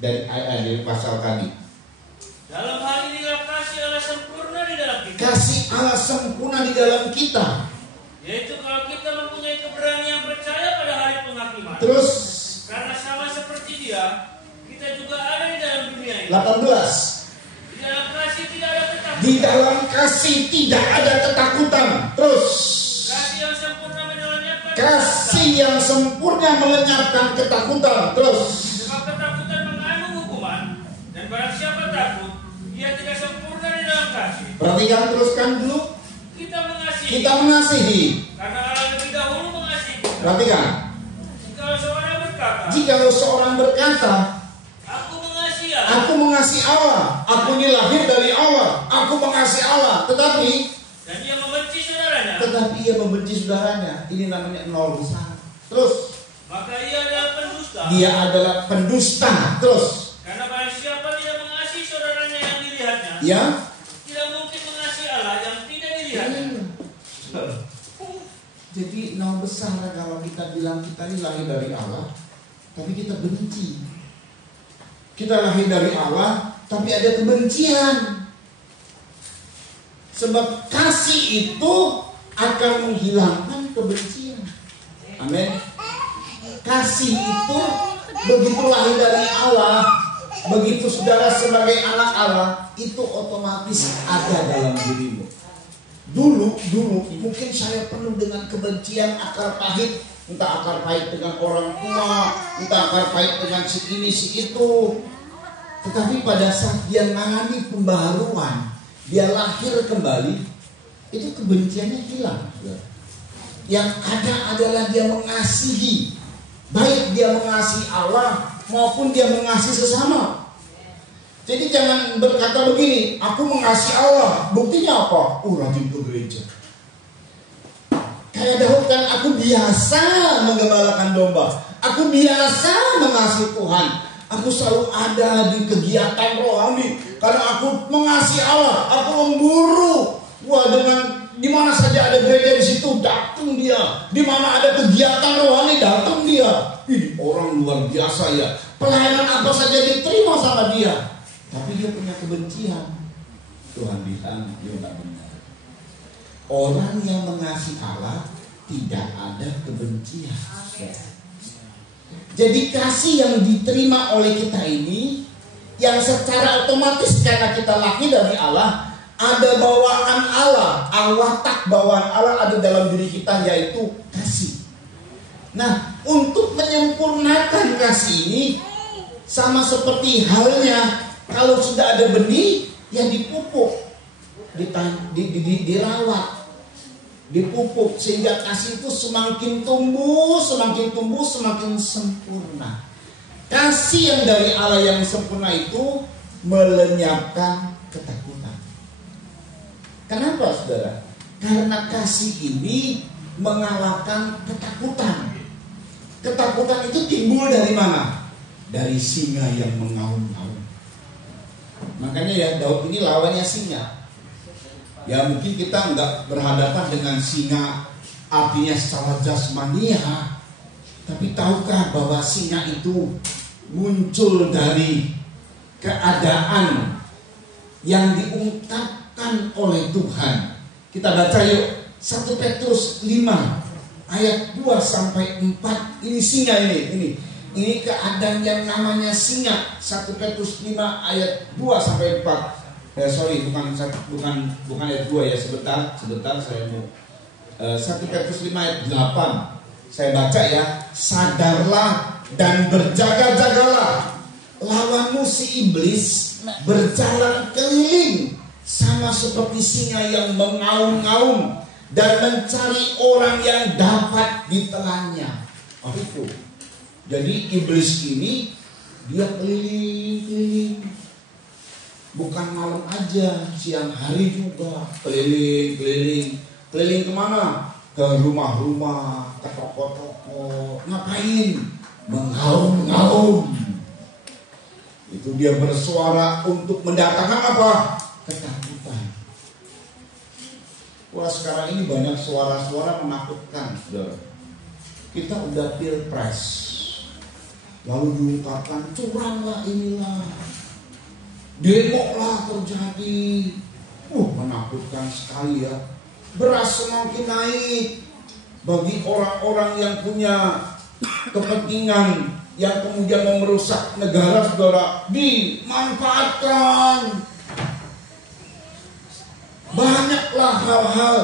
dari pasal tadi. Dalam hal inilah kasih Allah sempurna di dalam kita. Kasih Allah sempurna di dalam kita. Yaitu kalau kita mempunyai keberanian percaya pada hari penghakiman. Terus Karena sama seperti Dia, kita juga ada di dalam dunia ini. 18. Di dalam kasih tidak ada ketakutan. Di dalam kasih tidak ada ketakutan. Terus Kasih yang sempurna menyelamatkan. kasih yang sempurna melenyapkan ketakutan. Terus Sebab ketakutan mengandung hukuman, dan barang siapa takut, ia tidak sempurna di dalam kasih. perhatikan, teruskan dulu. Kita mengasihi. Kita mengasihi. Karena Allah lebih dahulu mengasihi. Perhatikan. Jika seorang berkata, Jika seorang berkata, mengasihi Allah. Aku ini lahir dari Allah. Aku mengasihi Allah. Tetapi ia membenci saudaranya. Ini namanya nol besar. Terus maka ia adalah pendusta. Dia adalah pendusta. Terus karena barang siapa tidak mengasihi saudaranya yang dilihatnya, ya, tidak mungkin mengasihi Allah yang tidak dilihatnya. Jadi nol besar kalau kita bilang kita ini lahir dari Allah, tapi kita benci. Kita lahir dari Allah, tapi ada kebencian. Sebab kasih itu akan menghilangkan kebencian. Amin. Kasih itu begitu lahir dari Allah, begitu saudara sebagai anak Allah, itu otomatis ada dalam dirimu. Dulu mungkin saya penuh dengan kebencian, akar pahit. Entah akar pahit dengan orang tua, entah akar pahit dengan si ini si itu. Tetapi pada saat dia mengalami pembaharuan, dia lahir kembali, itu kebenciannya hilang. Yang ada adalah dia mengasihi, baik dia mengasihi Allah maupun dia mengasihi sesama. Jadi jangan berkata begini, aku mengasihi Allah, buktinya apa? Rajin ke gereja. Kayak Daud kan, aku biasa menggembalakan domba, aku biasa mengasihi Tuhan, aku selalu ada di kegiatan rohani karena aku mengasihi Allah, aku memburu. Wah, dengan di mana saja ada gereja di situ datang dia, di mana ada kegiatan rohani datang dia. Ini orang luar biasa ya, pelayanan apa saja diterima sama dia, tapi dia punya kebencian. Tuhan bilang dia tidak benar. Orang yang mengasihi Allah tidak ada kebencian. Jadi kasih yang diterima oleh kita ini, yang secara otomatis karena kita lahir dari Allah, ada bawaan Allah, watak bawaan Allah ada dalam diri kita, yaitu kasih. Nah, untuk menyempurnakan kasih ini, sama seperti halnya kalau sudah ada benih yang dipupuk, dirawat, dipupuk sehingga kasih itu semakin tumbuh, semakin sempurna. Kasih yang dari Allah yang sempurna itu melenyapkan ketakutan. Kenapa, saudara? Karena kasih ini mengalahkan ketakutan. Ketakutan itu timbul dari mana? Dari singa yang mengaum-ngaum. Makanya ya, Daud ini lawannya singa. Ya mungkin kita nggak berhadapan dengan singa artinya secara jasmania, tapi tahukah bahwa singa itu muncul dari keadaan yang diungkapkan oleh Tuhan. Kita baca yuk 1 Petrus 5 ayat 2 sampai 4. Ini singa ini keadaan yang namanya singa. 1 Petrus 5 ayat 2 sampai 4. Bukan ayat 2 ya, sebentar saya mau 1 Petrus 5 ayat 8 saya baca ya. Sadarlah dan berjaga-jagalah, lawanmu si iblis berjalan keliling sama seperti singa yang mengaum-ngaum dan mencari orang yang dapat ditelannya. Itu jadi iblis ini dia keliling-keliling. Bukan malam aja, siang hari juga keliling. Keliling kemana? Ke rumah-rumah, ke toko-toko. Ngapain? Mengaum-ngaum. Itu dia bersuara untuk mendatangkan apa? Ketakutan. Wah, sekarang ini banyak suara-suara menakutkan, saudara. Kita udah pilpres, lalu diungkapkan curang lah inilah, demo lah terjadi. Menakutkan sekali ya. Beras semakin naik. Bagi orang-orang yang punya kepentingan, yang kemudian mau merusak negara, saudara, dimanfaatkan. Banyaklah hal-hal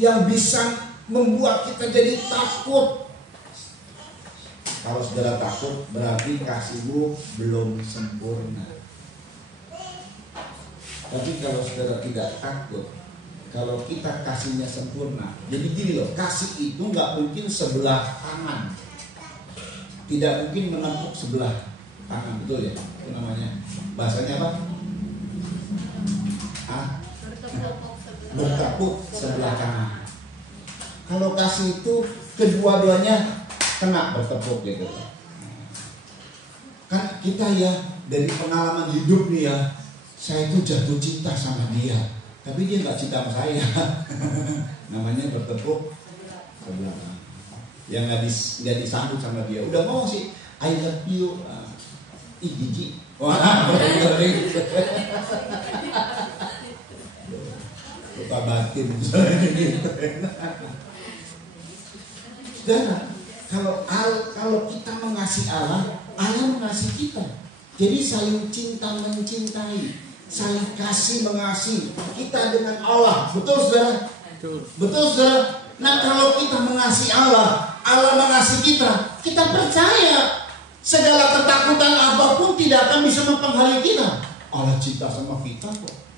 yang bisa membuat kita jadi takut. Kalau saudara takut, berarti kasihmu belum sempurna. Tapi kalau saudara tidak takut, kalau kita kasihnya sempurna. Jadi gini loh, kasih itu gak mungkin sebelah tangan, tidak mungkin menepuk sebelah Tangan, betul ya? Itu namanya. Bahasanya apa? Bertepuk sebelah kanan. Kalau kasih itu kedua-duanya kena bertepuk gitu. Kan kita ya dari pengalaman hidup nih ya, saya itu jatuh cinta sama dia, tapi dia nggak cinta sama saya. Namanya bertepuk sebelah kanan. Yang nggak disambut sama dia. Udah mau sih, I love you. Ih jijik. Wah, lupa batin gitu. Dan kalau kita mengasihi Allah, Allah mengasihi kita. Jadi saling cinta mencintai, saling kasih mengasihi kita dengan Allah. Betul saudara? Betul saudara? Nah kalau kita mengasihi Allah, Allah mengasihi kita, kita percaya segala ketakutan apapun tidak akan bisa mempengaruhi kita. Allah cinta sama kita kok.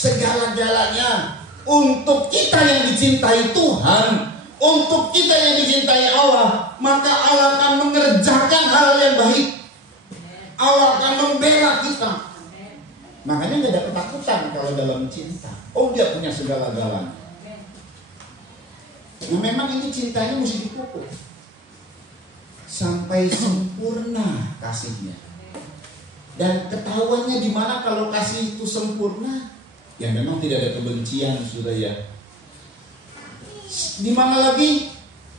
Segala-galanya untuk kita yang dicintai Tuhan, untuk kita yang dicintai Allah, maka Allah akan mengerjakan hal yang baik. Allah akan membela kita. Makanya gak ada ketakutan kalau dalam cinta. Oh, dia punya segala-galanya. Nah memang ini cintanya mesti dipupuk sampai sempurna kasihnya. Dan ketahuannya di mana kalau kasih itu sempurna? Ya memang tidak ada kebencian, sudah ya. Di mana lagi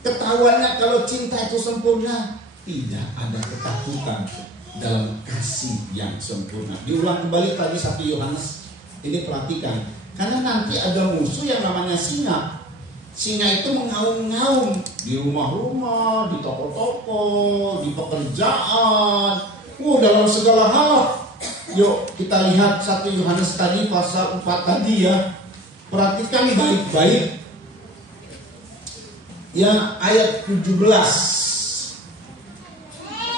ketahuannya kalau cinta itu sempurna? Tidak ada ketakutan dalam kasih yang sempurna. Diulang kembali tadi 1 Yohanes. Ini perhatikan, karena nanti ada musuh yang namanya singa. Singa itu mengaum-ngaum di rumah-rumah, di toko-toko, di pekerjaan, dalam segala hal. Yuk kita lihat 1 Yohanes tadi pasal 4 tadi ya. Perhatikan baik-baik. Ya ayat 17.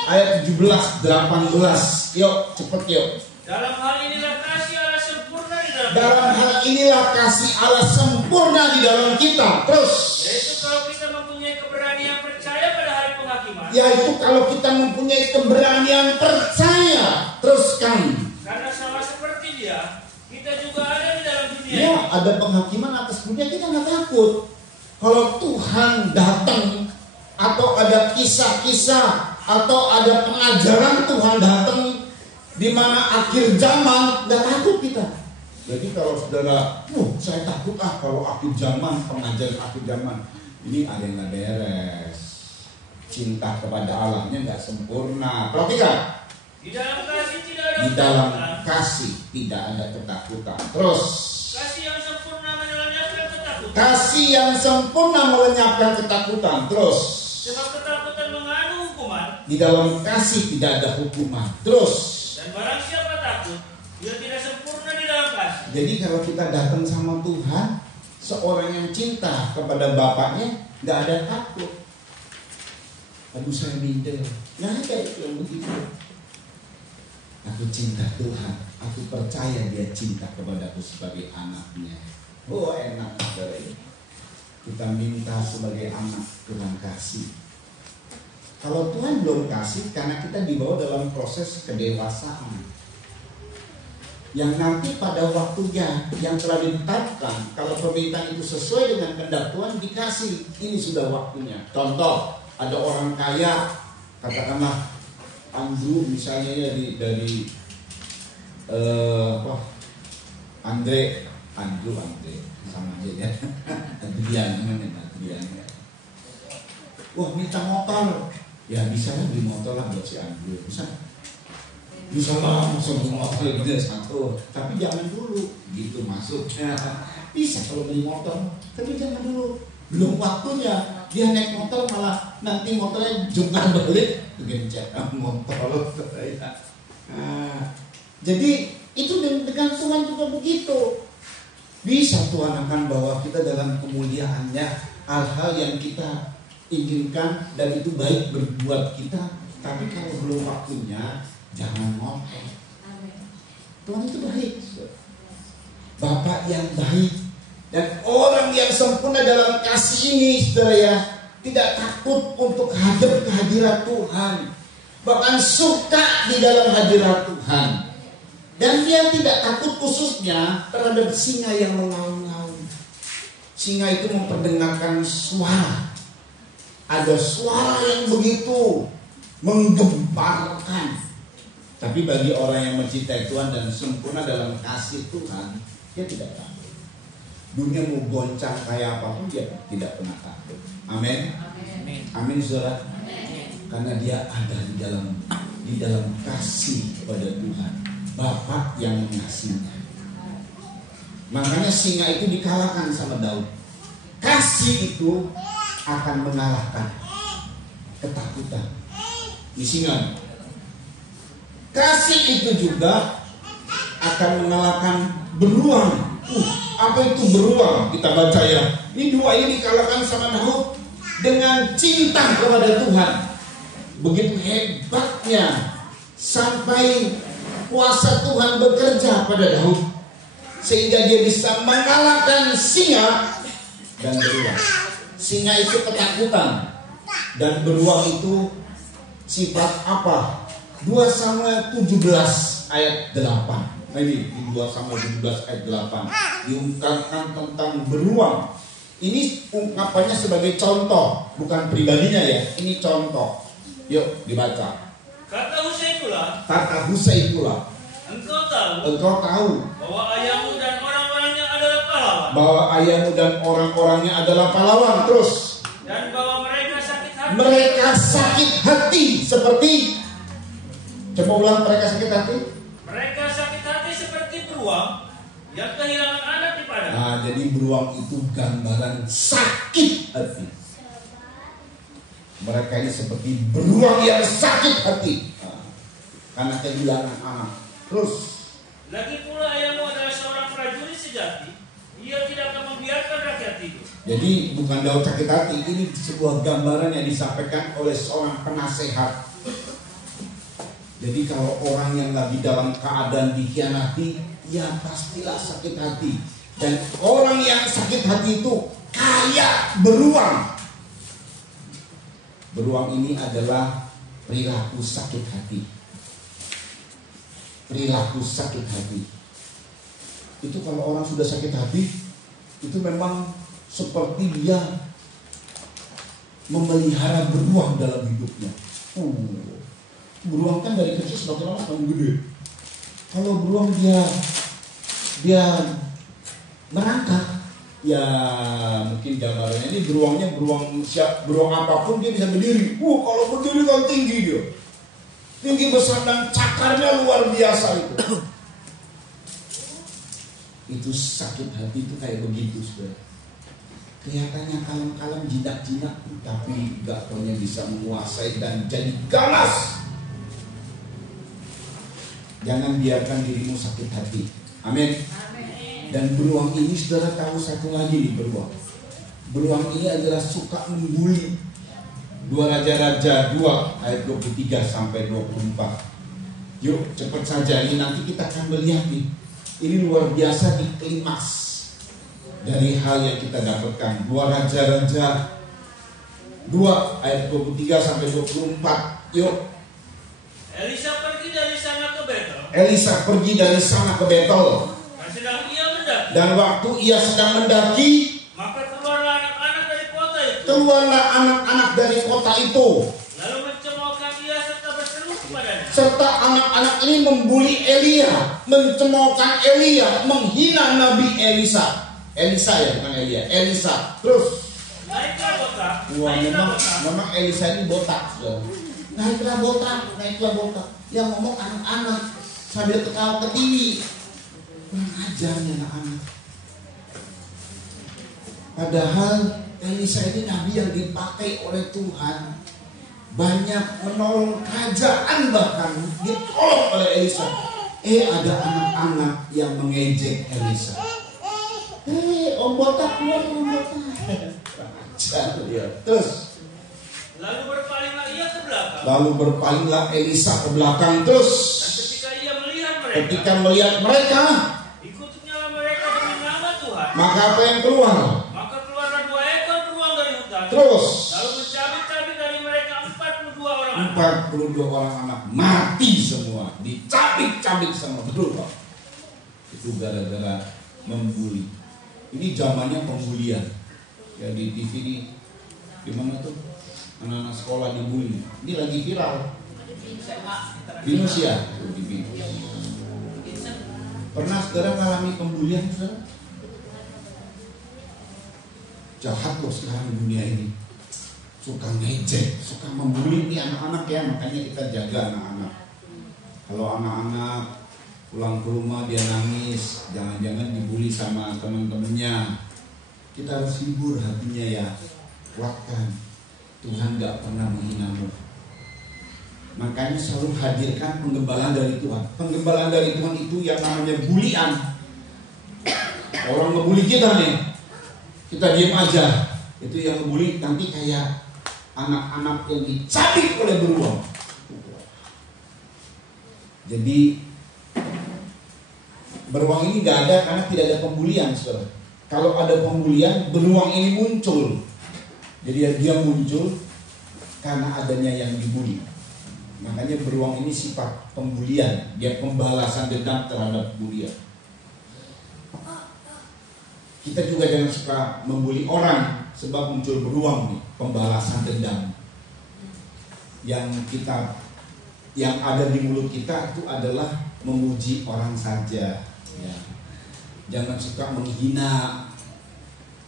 Ayat 17, 18. Yuk cepet yuk. Dalam hal inilah kasih Allah sempurna di dalam Dalam hal inilah kasih Allah sempurna di dalam kita. Terus. Yaitu kalau kita mempunyai keberanian percaya pada hari penghakiman. Yaitu kalau kita mempunyai keberanian percaya. Teruskan. Karena sama seperti dia, kita juga ada di dalam dunia. Ya, ada penghakiman atas dunia, kita nggak takut. Kalau Tuhan datang, atau ada kisah-kisah, atau ada pengajaran Tuhan datang, di mana akhir zaman, nggak takut kita. Jadi kalau saudara, saya takut kalau akhir zaman, pengajaran akhir zaman, ini ada yang nggak beres. Cinta kepada Allahnya nggak sempurna. Perhatikan. Di dalam kasih tidak ada Di dalam ketakutan. kasih tidak ada ketakutan. Terus. Kasih yang sempurna melenyapkan ketakutan. Kasih yang sempurna melenyapkan ketakutan. Terus. Sebab ketakutan mengandung hukuman. Di dalam kasih tidak ada hukuman. Terus. Dan barang siapa takut, dia tidak sempurna di dalam kasih. Jadi kalau kita datang sama Tuhan, seorang yang cinta kepada Bapaknya, nggak ada takut. Aduh saya minder. Nggak ada itu yang begitu. Aku cinta Tuhan. Aku percaya dia cinta kepadaku sebagai anaknya. Oh enak saudara ini. Kita minta sebagai anak Tuhan kasih. Kalau Tuhan belum kasih, karena kita dibawa dalam proses kedewasaan. Yang nanti pada waktunya yang telah ditetapkan, kalau permintaan itu sesuai dengan kehendak Tuhan dikasih. Ini sudah waktunya. Contoh, ada orang kaya, katakanlah Andrew misalnya ya dari Andre sama aja ya. Adrian namanya Adrian ya. Wah minta motor, ya bisa lah beli motor lah buat si Andrew, bisa lah masuk motor gitu satu, tapi jangan dulu gitu masuknya. Bisa kalau beli motor, tapi jangan dulu, belum waktunya. Dia naik motor malah nanti motornya jungkar balik kegencet motor. Jadi itu dengan Tuhan juga begitu. Bisa Tuhan akan bawa kita dalam kemuliaannya, hal-hal yang kita inginkan dan itu baik berbuat kita. Tapi kalau belum waktunya jangan ngotot. Tuhan itu baik, Bapak yang baik. Dan orang yang sempurna dalam kasih ini, saudara ya, tidak takut untuk hadap kehadiran hadirat Tuhan, bahkan suka di dalam hadirat Tuhan. Dan dia tidak takut khususnya terhadap singa yang mengaum-ngaum. Singa itu memperdengarkan suara. Ada suara yang begitu menggemparkan. Tapi bagi orang yang mencintai Tuhan dan sempurna dalam kasih Tuhan, dia tidak takut. Dunia mau goncang kayak apapun, dia tidak pernah takut. Amin. Amin, saudara. Karena dia ada di dalam kasih kepada Tuhan, Bapa yang mengasihinya. Makanya singa itu dikalahkan sama Daud. Kasih itu akan mengalahkan ketakutan. Di singa. Kasih itu juga akan mengalahkan beruang. Apa itu beruang? Kita baca ya. Ini dua ini dikalahkan sama Daud dengan cinta kepada Tuhan. Begitu hebatnya sampai kuasa Tuhan bekerja pada Daud, sehingga dia bisa mengalahkan singa dan beruang. Singa itu ketakutan dan beruang itu sifat apa? 2 Samuel 17 ayat 8. Nah ini 2 Samuel 17 ayat 8 diungkapkan tentang beruang. Ini ungkapannya sebagai contoh, bukan pribadinya ya. Ini contoh. Yuk dibaca. Kata Husai pula. Engkau tahu bahwa ayahmu dan orang-orangnya adalah pahlawan. Terus. Dan bahwa mereka sakit hati. Mereka sakit hati seperti. Coba ulang, mereka sakit hati. Mereka sakit hati seperti beruang yang kehilangan anak di padang. Nah, jadi beruang itu gambaran sakit hati. Mereka ini seperti beruang yang sakit hati karena kehilangan anak. Terus. Lagi pula ayahmu adalah seorang prajurit sejati. Ia tidak akan membiarkan rakyat tidur. Jadi bukan Daud sakit hati. Ini sebuah gambaran yang disampaikan oleh seorang penasehat. Jadi kalau orang yang lagi dalam keadaan dikhianati, ya pastilah sakit hati. Dan orang yang sakit hati itu kayak beruang. Beruang ini adalah perilaku sakit hati. Perilaku sakit hati. Itu kalau orang sudah sakit hati, itu memang seperti dia memelihara beruang dalam hidupnya. Beruang kan dari kecil semakin lama semakin gede. Kalau beruang dia merangkak, ya mungkin gambarnya ini beruang apapun dia bisa berdiri. Kalau berdiri kan tinggi dia. Tinggi besar dan cakarnya luar biasa itu. Itu sakit hati itu kayak begitu, saudara. Kelihatannya kalem-kalem, jinak-jinak, tapi gak punya bisa menguasai dan jadi ganas. Jangan biarkan dirimu sakit hati. Amin. Dan beruang ini saudara tahu satu lagi nih beruang. Beruang ini adalah suka membuli. 2 Raja-Raja 2 ayat 23 sampai 24. Yuk cepat saja, ini nanti kita akan melihat nih. Ini luar biasa di klimaks dari hal yang kita dapatkan. 2 Raja-Raja 2 ayat 23 sampai 24. Yuk. Elisa pergi dari sana ke Betel. Dan waktu ia sedang mendaki, maka keluarlah anak-anak dari kota itu. Lalu mencemoohkan ia serta berseru kepadanya. Serta anak-anak ini membuli Elia, mencemoohkan Elia, menghina Nabi Elisa. Elisa ya, bukan Elia. Elisa. Terus. Naiklah botak. Memang Elisa ini botak. Naiklah botak. Yang ngomong anak-anak sambil ketawa ke TV. Kurang ajar nih anak-anak. Padahal Elisa ini nabi yang dipakai oleh Tuhan, banyak menolong kerajaan, bahkan ditolong oleh Elisa. Ada anak-anak yang mengejek Elisa. Om botak keluar, om botak. Terus. Lalu berpalinglah Elisa ke belakang. Terus. Dan ketika melihat mereka, ikutnya mereka dengan nama Tuhan. Maka apa yang keluar? Maka keluarlah 2 ekor beruang dari hutan. Terus. Lalu mencabik-cabik dari mereka 42 42 orang anak mati semua, dicabik-cabik sama, betul Pak? Itu gara-gara membuli. Ini zamannya pembulian. Ya di TV ini, di mana tuh anak-anak sekolah dibully. Ini lagi viral di Indonesia. Tuh, di pernah saudara mengalami pembulian saudara? Jahat loh sekarang di dunia ini. Suka ngejek, suka membuli nih anak-anak ya, makanya kita jaga anak-anak. Kalau anak-anak pulang ke rumah dia nangis, jangan-jangan dibully sama teman-temannya. Kita harus hibur hatinya ya, kuatkan. Tuhan gak pernah menghinamu. Makanya selalu hadirkan penggembalaan dari Tuhan. Penggembalaan dari Tuhan itu yang namanya bulian. Orang ngebully kita nih, kita diam aja. Itu yang ngebully nanti kayak anak-anak yang dicabik oleh beruang. Jadi beruang ini gak ada karena tidak ada pembulian, saudara. Kalau ada pembulian, beruang ini muncul. Jadi dia muncul karena adanya yang dibully. Makanya beruang ini sifat pembulian, dia pembalasan dendam terhadap bulian. Kita juga jangan suka membuli orang, sebab muncul beruang nih, pembalasan dendam. Yang ada di mulut kita itu adalah memuji orang saja. Ya. Jangan suka menghina.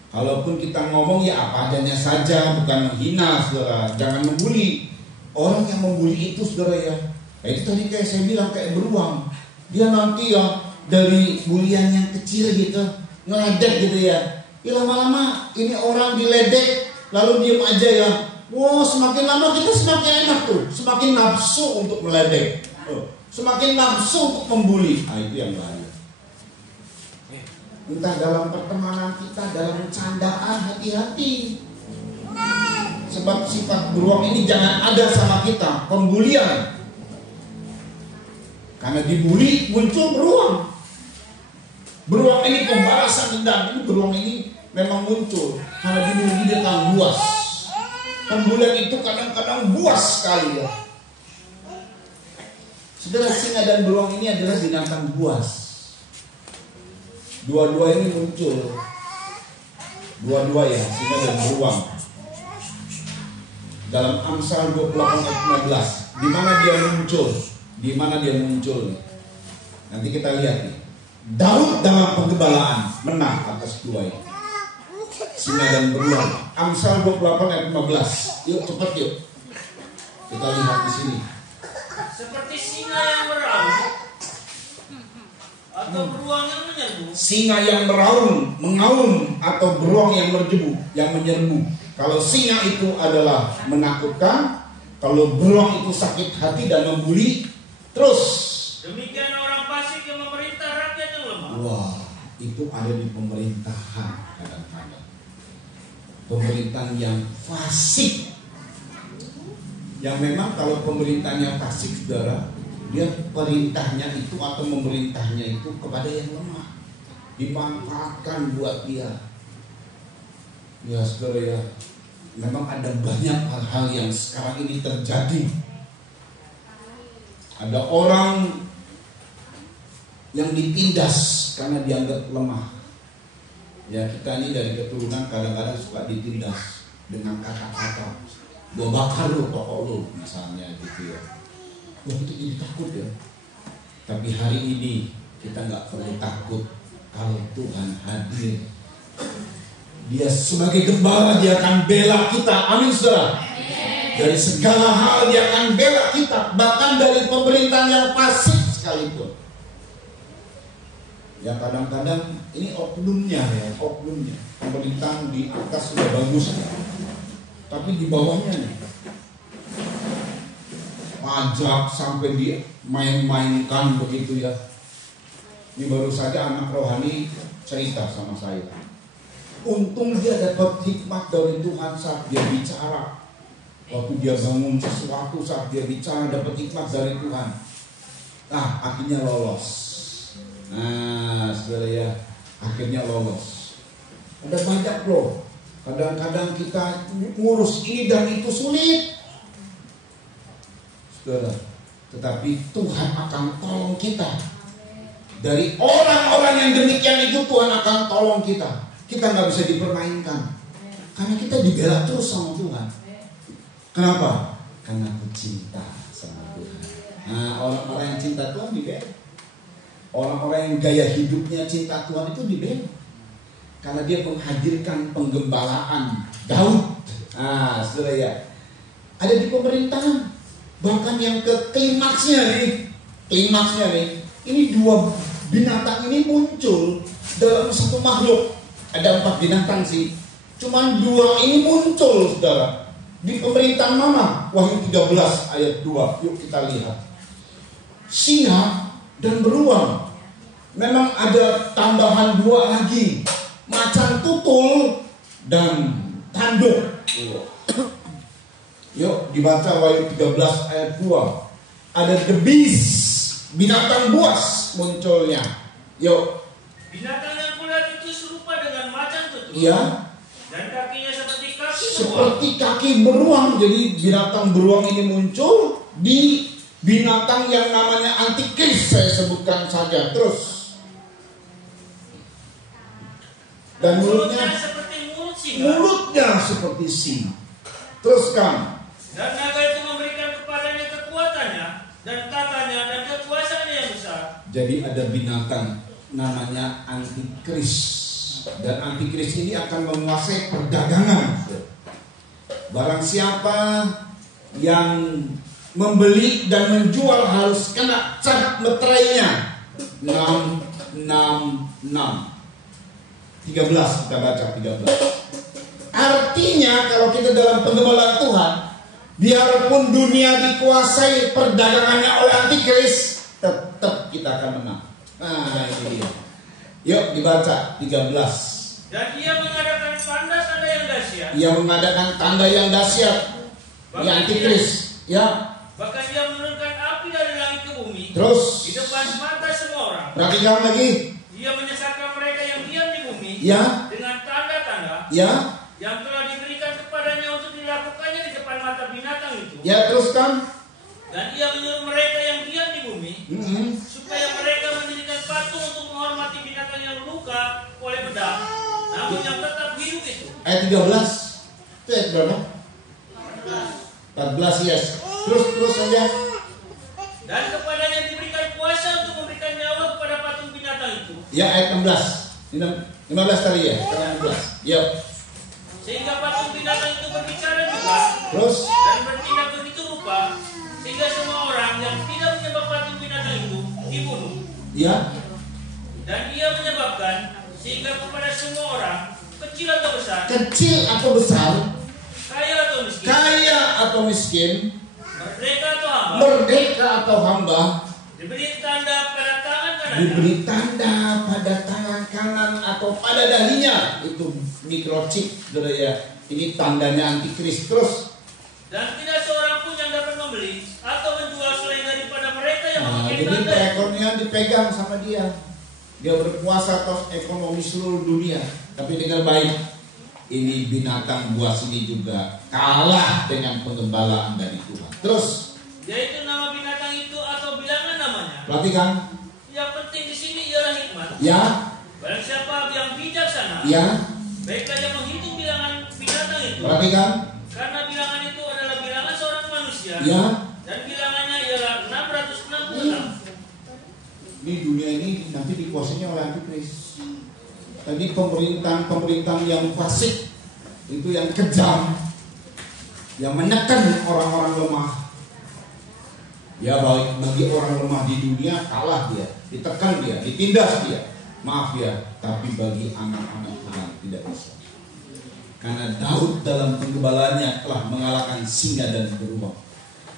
Kalaupun kita ngomong ya apa adanya saja, bukan menghina, saudara. Jangan membuli. Orang yang membuli itu, saudara ya, itu tadi kayak saya bilang kayak beruang. Dia nanti ya dari bulian yang kecil gitu, ngeledek gitu ya. Lama-lama ini orang diledek, lalu diem aja ya. Wow, semakin lama kita semakin enak tuh, semakin nafsu untuk meledek, semakin nafsu untuk membuli. Nah itu yang bahaya. Entah dalam pertemanan kita, dalam candaan, hati-hati. Sebab sifat beruang ini jangan ada sama kita, pembulian. Karena dibuli muncul beruang. Beruang ini pembalasan dendam. Ini beruang ini memang muncul karena dibuli dia kan buas. Pembulian itu kadang-kadang buas sekali ya. Saudara, singa dan beruang ini adalah binatang buas. Dua-dua ini muncul. Dua-dua ya, singa dan beruang. Dalam Amsal 28 ayat 15, di mana dia muncul? Di mana dia muncul? Nanti kita lihat nih. Daud dalam penggembalaan menang atas dua ini. Singa dan beruang. Amsal 28 ayat 15. Yuk cepat yuk. Kita lihat di sini. Seperti singa yang meraung atau beruang yang menyerbu. Singa yang meraung, mengaum, atau beruang yang menyerbu. Kalau singa itu adalah menakutkan, kalau beruang itu sakit hati dan membuli, terus. Demikian orang fasik yang memerintah rakyat yang lemah. Wah, itu ada di pemerintahan kadang-kadang. Pemerintahan yang fasik. Yang memang kalau pemerintahnya fasik, saudara, dia perintahnya itu atau memerintahnya itu kepada yang lemah, dimanfaatkan buat dia. Ya saudara ya, memang ada banyak hal-hal yang sekarang ini terjadi. Ada orang yang ditindas karena dianggap lemah. Ya kita ini dari keturunan kadang-kadang suka ditindas dengan kata-kata, gua bakar lu pokok lu misalnya gitu ya. Wah itu jadi takut ya. Tapi hari ini kita nggak perlu takut kalau Tuhan hadir. Dia sebagai gembala, dia akan bela kita. Amin saudara. Dari segala hal dia akan bela kita, bahkan dari pemerintahan yang fasik sekalipun. Ya kadang-kadang ini oknumnya ya, oknumnya. Pemerintahan di atas sudah bagus, tapi di bawahnya nih pajak sampai dimain-mainkan begitu ya. Ini baru saja anak rohani cerita sama saya. Untung dia dapat hikmat dari Tuhan saat dia bicara. Waktu dia bangun sesuatu, saat dia bicara dapat hikmat dari Tuhan. Nah akhirnya lolos. Nah saudara ya, akhirnya lolos. Ada banyak loh. Kadang-kadang kita ngurus ini dan itu sulit. Saudara. Tetapi Tuhan akan tolong kita. Dari orang-orang yang demikian itu Tuhan akan tolong kita. Kita nggak bisa dipermainkan. Karena kita dibela terus sama Tuhan. Kenapa? Karena aku cinta sama Tuhan. Nah, orang-orang yang cinta Tuhan dibela. Orang-orang yang gaya hidupnya cinta Tuhan itu dibela. Karena dia menghadirkan penggembalaan Daud. Nah, saudara ya, ada di pemerintahan. Bahkan yang klimaksnya nih, ini dua binatang ini muncul dalam satu makhluk. Ada 4 binatang sih, cuman 2 ini muncul, saudara, di pemerintahan mana? Wahyu 13 ayat 2. Yuk kita lihat. Singa dan beruang. Memang ada tambahan 2 lagi, macan tutul dan tanduk. Yuk dibaca Wahyu 13 ayat 2. Ada the beast, binatang buas munculnya. Yuk. Binatang yang kulihat itu serupa dengan macan tutul. Iya. Dan kakinya seperti kaki beruang. Seperti kaki beruang. Jadi binatang beruang ini muncul di binatang yang namanya antikris, saya sebutkan saja. Terus. Dan mulutnya seperti mulut singa. Mulutnya seperti singa. Teruskan. Dan naga itu memberikan kepadanya kekuatannya dan tatanya dan kekuasaannya yang besar. Jadi ada binatang namanya antikris. Dan antikris ini akan menguasai perdagangan. Barang siapa yang membeli dan menjual harus kena cat meterainya. 666. 13 kita baca 13. Artinya kalau kita dalam penggembalaan Tuhan, biarpun dunia dikuasai perdagangannya oleh antikris, tetap kita akan menang. Nah, ini dia. Yuk dibaca 13. Dan dia mengadakan tanda-tanda yang dahsyat. Ia mengadakan tanda yang dahsyat. Di antikris, ya. Bahkan dia menurunkan api dari langit ke bumi. Terus di depan mata semua orang. Perhatikan lagi. Dia menyesatkan mereka yang diam di bumi. Ya. Dengan tanda-tanda. Ya. Yang telah diberikan kepadanya untuk dilakukannya di depan mata binatang itu. Ya, teruskan. Dan ia menyuruh mereka yang diam di bumi supaya mereka mendirikan patung untuk menghormati binatang yang luka oleh pedang, namun yang tetap hidup itu. Ayat 13. Itu ayat berapa? 14, yes. Terus saja. Dan kepadanya diberikan kuasa untuk memberikan nyawa kepada patung binatang itu. Ya, ayat 16. 15 tadi ya, 16. Yuk. Sehingga patung binatang itu berbicara juga. Terus. Dan bertindak begitu rupa sehingga semua orang yang tidak menyembah patung binatang itu dibunuh. Ya. Dan ia menyebabkan sehingga kepada semua orang, kecil atau besar, kaya atau miskin, merdeka atau hamba, diberi tanda pada tangan kanan atau pada dahinya. Itu microchip, saudara ya. Ini tandanya antikris. Terus. Dan tidak seorang pun yang dapat membeli atau menjual selain daripada mereka yang memakai tanda. Jadi perekonomian dipegang sama dia. Dia berkuasa atas ekonomi seluruh dunia. Tapi dengan baik, ini binatang buas ini juga kalah dengan pengembalaan dari Tuhan. Terus. Yaitu nama binatang itu atau bilangan namanya. Perhatikan. Yang penting di sini ialah hikmat. Ya. Barang siapa yang bijaksana. Ya. Baiklah yang menghitung bilangan binatang itu. Perhatikan. Karena bilangan itu adalah bilangan seorang manusia. Ya. Dan bilangannya ialah 666. Di dunia ini nanti dikuasainya oleh antikris. Tadi pemerintahan yang fasik, itu yang kejam, yang menekan orang-orang lemah. Ya, bagi orang lemah di dunia kalah dia, ditekan dia, ditindas dia. Maaf ya, tapi bagi anak-anak Tuhan tidak bisa. Karena Daud dalam penggembalaannya telah mengalahkan singa dan beruang.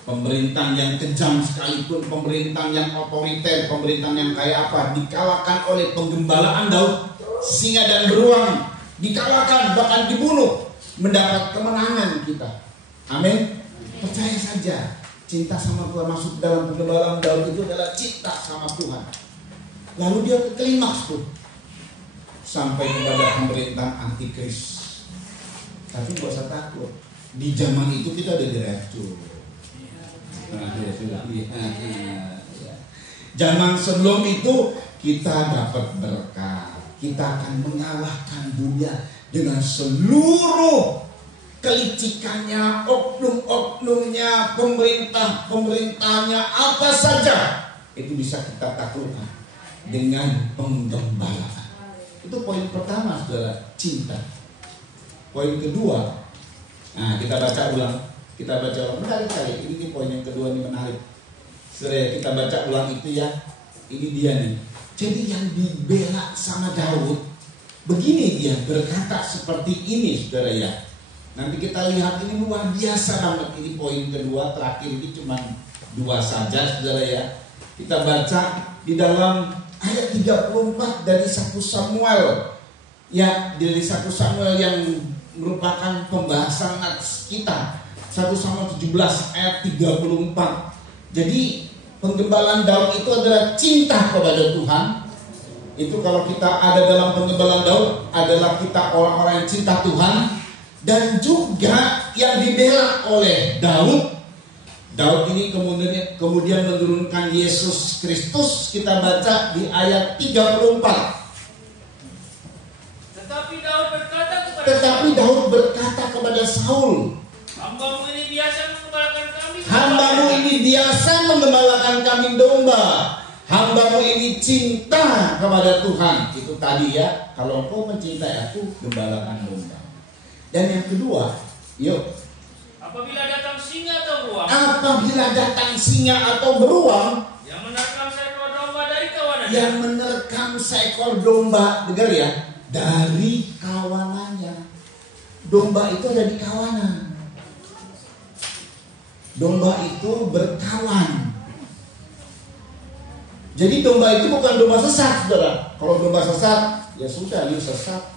Pemerintahan yang kejam sekalipun, pemerintahan yang otoriter, pemerintahan yang kayak apa, dikalahkan oleh penggembalaan Daud. Singa dan beruang dikalahkan, bahkan dibunuh, mendapat kemenangan kita. Amin. Percaya saja, cinta sama Tuhan masuk dalam penggembalaan Daud itu adalah cinta sama Tuhan. Lalu dia ke klimaks tuh, sampai kepada pemerintahan antikris. Tapi gak usah takut, di zaman itu kita ada direktur. Nah, itu. Zaman sebelum itu kita dapat berkat. Kita akan mengalahkan dunia dengan seluruh kelicikannya, oknum-oknumnya, pemerintahnya, apa saja itu bisa kita taklukkan dengan penggembalaan. Itu poin pertama, saudara, cinta. Poin kedua, nah kita baca ulang berkali-kali. Ini poin yang kedua, ini menarik. Saudara, kita baca ulang itu ya. Ini dia nih. Jadi yang dibela sama Daud, begini dia berkata seperti ini, saudara ya. Nanti kita lihat, ini luar biasa banget. Ini poin kedua, terakhir ini cuma 2 saja, saudara ya. Kita baca di dalam ayat 34 dari 1 Samuel. Ya, dari 1 Samuel yang merupakan pembahasan kita. 1 Samuel 17 ayat 34. Jadi penggembalaan Daud itu adalah cinta kepada Tuhan. Itu kalau kita ada dalam penggembalaan Daud adalah kita orang-orang yang cinta Tuhan. Dan juga yang dibela oleh Daud. Daud ini kemudian menurunkan Yesus Kristus. Kita baca di ayat 34. Tetapi Daud berkata kepada Saul, Hambamu ini biasa menggembalakan kambing domba. Hambamu ini cinta kepada Tuhan. Itu tadi ya, kalau engkau mencintai aku, gembalakan domba. Dan yang kedua, yuk. Apabila datang singa atau beruang, yang menerkam seekor domba dari kawanannya. Dengar ya, dari kawanannya. Domba itu ada di kawanan. Domba itu berkawan. Jadi domba itu bukan domba sesat, saudara. Kalau domba sesat, ya sudah, you sesat.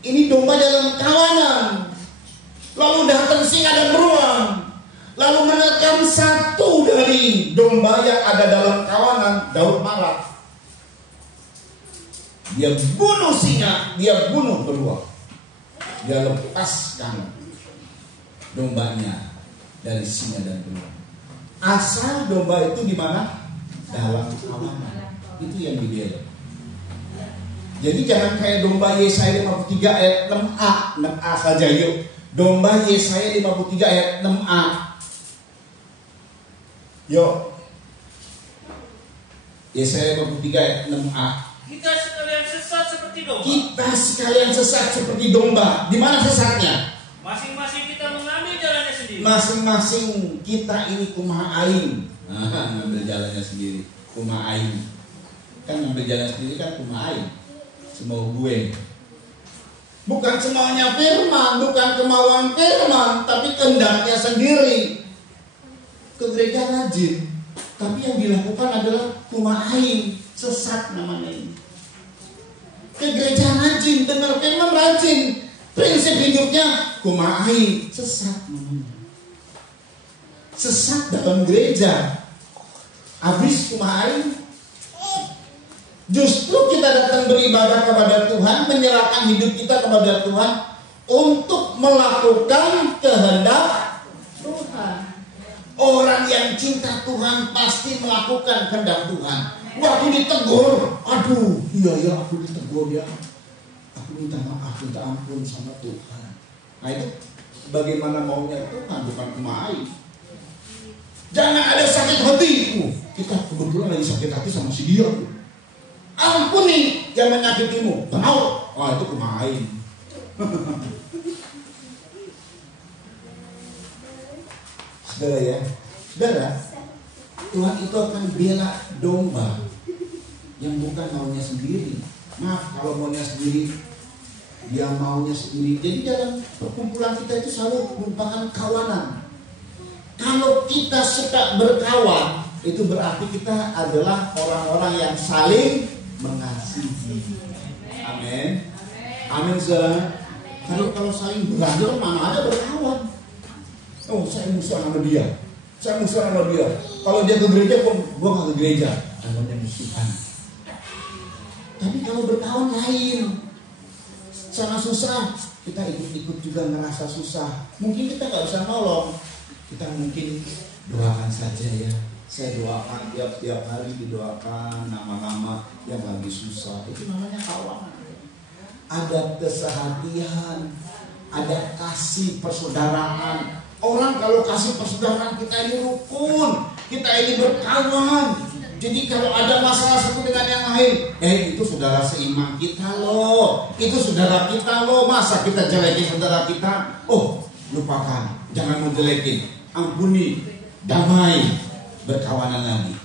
Ini domba dalam kawanan. Lalu datang singa dan beruang, lalu menerkam satu dari domba yang ada dalam kawanan. Daud marah. Dia bunuh singa, dia bunuh beruang. Dia lepaskan dombanya dari singa dan beruang. Asal domba itu di mana? Dalam kawanan. Itu yang dibela. Jadi jangan kayak domba Yesaya 53 ayat 6a. 6a saja yuk. Domba Yesaya 53 ayat 6a. Yuk. Yesaya 53 ayat 6a. Kita sekalian sesat seperti domba. Di mana sesatnya? Masing-masing kita mengambil jalannya sendiri. Masing-masing kita ini kumaha aing. Ngambil jalannya sendiri. Kumaha aing. Kan ngambil jalan sendiri kan kumaha aing. Semau gue. Bukan semaunya firman, bukan kemauan firman, tapi kehendaknya sendiri. Ke gereja rajin, tapi yang dilakukan adalah kumahain, sesat namanya ini. Ke gereja rajin, dengar firman rajin, prinsip hidupnya kumahain, sesat namanya. Sesat dalam gereja, habis kumahain. Justru kita datang beribadah kepada Tuhan, menyerahkan hidup kita kepada Tuhan untuk melakukan kehendak Tuhan. Orang yang cinta Tuhan pasti melakukan kehendak Tuhan. Waktu ditegur, aduh, iya aku ditegur ya. Aku minta maaf, minta ampun sama Tuhan. Nah itu bagaimana maunya Tuhan, bukan kemain. Jangan ada sakit hati. Kita kebetulan lagi sakit hati sama si dia. Ampuni yang menyakitimu. Tahu? Oh itu kumain. Saudara ya, saudara, Tuhan itu akan bela domba yang bukan maunya sendiri. Maaf kalau maunya sendiri, dia maunya sendiri. Jadi dalam perkumpulan kita itu selalu merupakan kawanan. Kalau kita suka berkawan, itu berarti kita adalah orang-orang yang saling mengasihi. Amin. Amin saudara. Kalau saling berantem mana ada berkawan. Oh saya musuh sama dia. Kalau dia ke gereja, gua nggak ke gereja. Namanya musuhan. Tapi kalau berkawan lain. Sana susah, kita ikut-ikut juga ngerasa susah. Mungkin kita nggak bisa nolong. Kita mungkin Doakan saja ya. Saya doakan tiap hari, didoakan nama-nama yang lagi susah. Itu namanya kawan. Ada kesehatian, ada kasih persaudaraan. Orang kalau kasih persaudaraan, kita ini rukun, kita ini berkawan. Jadi kalau ada masalah satu dengan yang lain, itu saudara seiman kita loh, itu saudara kita loh. Masa kita jelekin saudara kita? Oh, lupakan, jangan menjelekin, ampuni, damai, berkawanan lagi.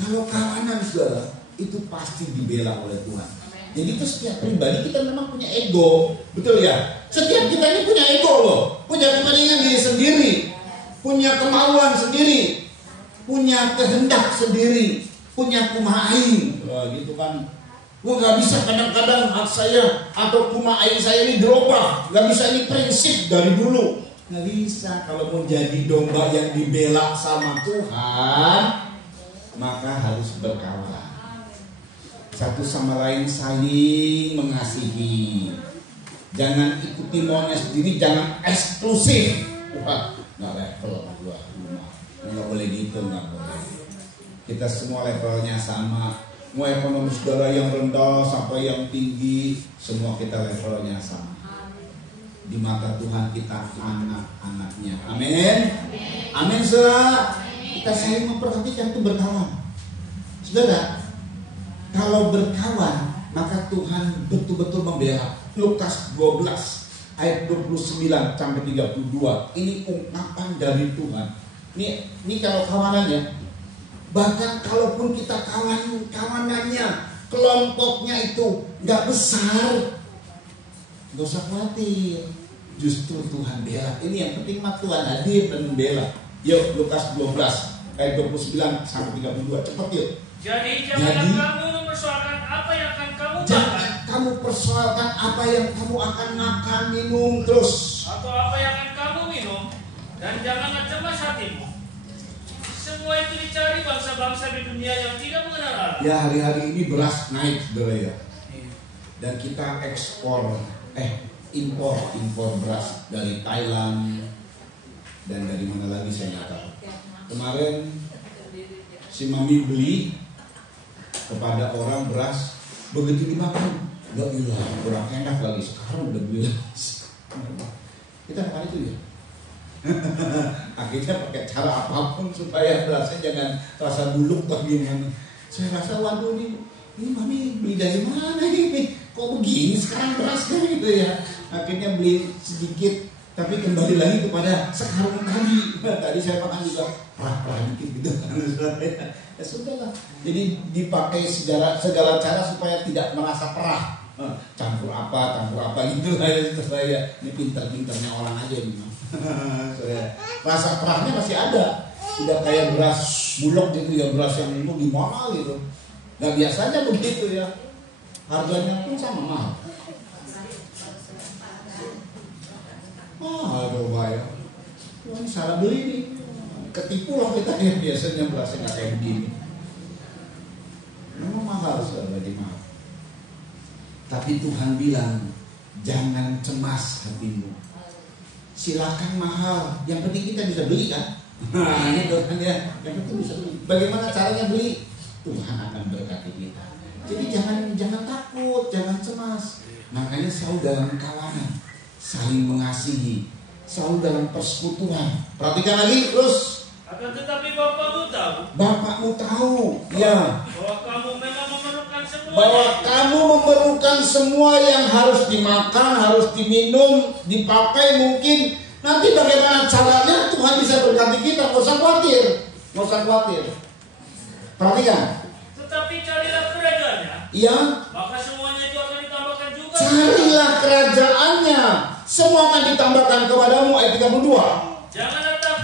Kalau kawanan saudara, itu pasti dibela oleh Tuhan. Jadi itu setiap pribadi kita memang punya ego, betul ya? Setiap kita ini punya ego loh, punya kepentingan diri sendiri, punya kemauan sendiri, punya kehendak sendiri, punya kumaha aing, gitu kan? Gua nggak bisa kadang-kadang hak saya atau kumaha aing saya ini dirubah, nggak bisa, ini prinsip dari dulu, nggak bisa. Kalau mau jadi domba yang dibela sama Tuhan, maka harus berkawan. Satu sama lain saling mengasihi. Jangan ikuti maunya sendiri, jangan eksklusif. Wah, nggak level gua rumah. Nggak boleh gitu, nggak boleh. Kita semua levelnya sama. Mau ekonomi saudara yang rendah sampai yang tinggi, semua kita levelnya sama. Di mata Tuhan kita anak-anaknya. Amin. Amin, saudara. Kita saling memperhatikan, itu berkawan. Saudara, kalau berkawan, maka Tuhan betul-betul membela. Lukas 12 ayat 29 sampai 32. Ini ungkapan dari Tuhan. Ini kalau kawanannya. Bahkan kalaupun kita kawanannya, kelompoknya itu nggak besar, nggak usah khawatir. Justru Tuhan bela. Ini yang penting mah Tuhan hadir dan membela. Yuk, Lukas 12 ayat 29 sampai 32. Cepat yuk. Jadi janganlah kamu mempersoalkan apa yang akan kamu makan. Jangan kamu persoalkan apa yang kamu akan makan, minum, terus atau apa yang akan kamu minum. Dan janganlah cemas hatimu. Semua itu dicari bangsa-bangsa di dunia yang tidak mengenal Allah. Ya, hari-hari ini beras naik, saudara ya. Dan kita impor beras dari Thailand dan dari mana lagi saya nggak tahu. Kemarin si Mami beli kepada orang beras, begitu dimakan nggak bilang kurang enak lagi, sekarang udah bilang kita makan itu ya. Akhirnya pakai cara apapun supaya berasnya jangan rasa buluk atau gimana. Saya rasa waduh ini Mami beli dari mana ini, kok begini sekarang berasnya gitu ya. Akhirnya beli sedikit, tapi kembali lagi kepada sekarang tadi. Tadi saya makan juga perah dikit gitu kan. Ya sudahlah. Jadi dipakai segala cara supaya tidak merasa perah. Campur apa gitu lah ya saya. Ini pintar-pintarnya orang aja nih. Rasa perahnya masih ada. Tidak kayak beras bulog gitu ya, beras yang itu gimana gitu. Gak biasanya begitu ya. Harganya pun sama mahal. Aduh bahaya. Ini salah beli nih. Ketipu lah kita ya, biasanya berasnya nggak kayak begini. Memang mahal saudara, mahal. Tapi Tuhan bilang jangan cemas hatimu. Silakan mahal, yang penting kita bisa beli kan. Nah ini Tuhan ya, yang penting bisa beli. Bagaimana caranya beli? Tuhan akan berkati kita. Jadi jangan takut, jangan cemas. Makanya selalu dalam kawanan, saling mengasihi, selalu dalam persekutuan. Perhatikan lagi terus. Akan tetapi Bapakmu tahu. Bapakmu tahu, ya. Bahwa kamu memang memerlukan semua. Bahwa kamu memerlukan semua yang harus dimakan, harus diminum, dipakai mungkin. Nanti bagaimana caranya Tuhan bisa berkati kita. Nggak usah khawatir. Perhatikan. Tetapi carilah kerajaannya. Iya. Maka semuanya itu akan ditambahkan juga. Carilah kerajaannya, semua akan ditambahkan kepadamu. Ayat 32.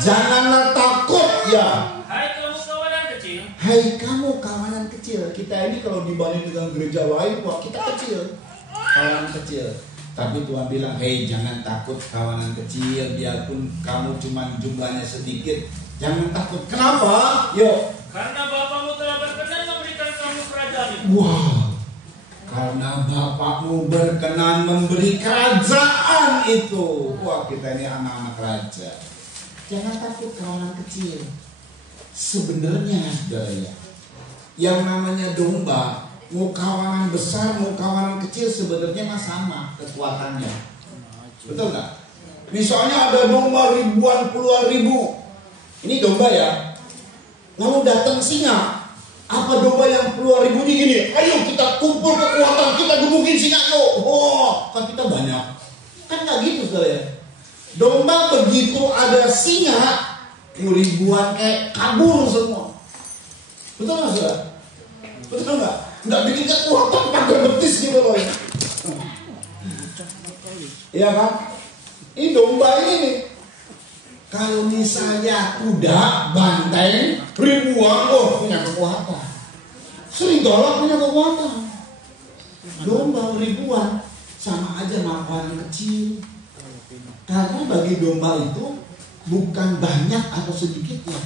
Janganlah takut ya. Hai kamu kawanan kecil. Hai kamu kawanan kecil. Kita ini kalau dibanding dengan gereja lain, wah kita kecil, kawanan kecil. Tapi Tuhan bilang, hei jangan takut kawanan kecil, biarpun kamu cuma jumlahnya sedikit, jangan takut. Kenapa? Yuk. Karena Bapakmu telah berkenan memberikan kamu kerajaan itu. Wow. Karena Bapakmu berkenan memberi kerajaan itu. Wah kita ini anak-anak raja. Jangan takut kawanan kecil. Sebenarnya saudara, yang namanya domba, mau kawanan besar, mau kawanan kecil, sebenarnya mah sama kekuatannya. Betul nggak? Misalnya ada domba ribuan, puluhan ribu. Ini domba ya. Lalu datang singa. Apa domba yang puluhan ribu ini gini? Ayo kita kumpul kekuatan, kita gebukin singa yuk. Oh, kan kita banyak. Kan nggak gitu saudara ya. Domba begitu ada singa, ribuan kayak kabur semua. Betul nggak saudara? Betul nggak? Nggak bikin kekuatan pakai betis gitu loh. Iya kan? Ini domba ini nih. Kalau misalnya kuda, banteng, ribuan, punya kekuatan. Serigala punya kekuatan. Domba ribuan, sama aja makanan kecil. Karena bagi domba itu bukan banyak atau sedikitnya.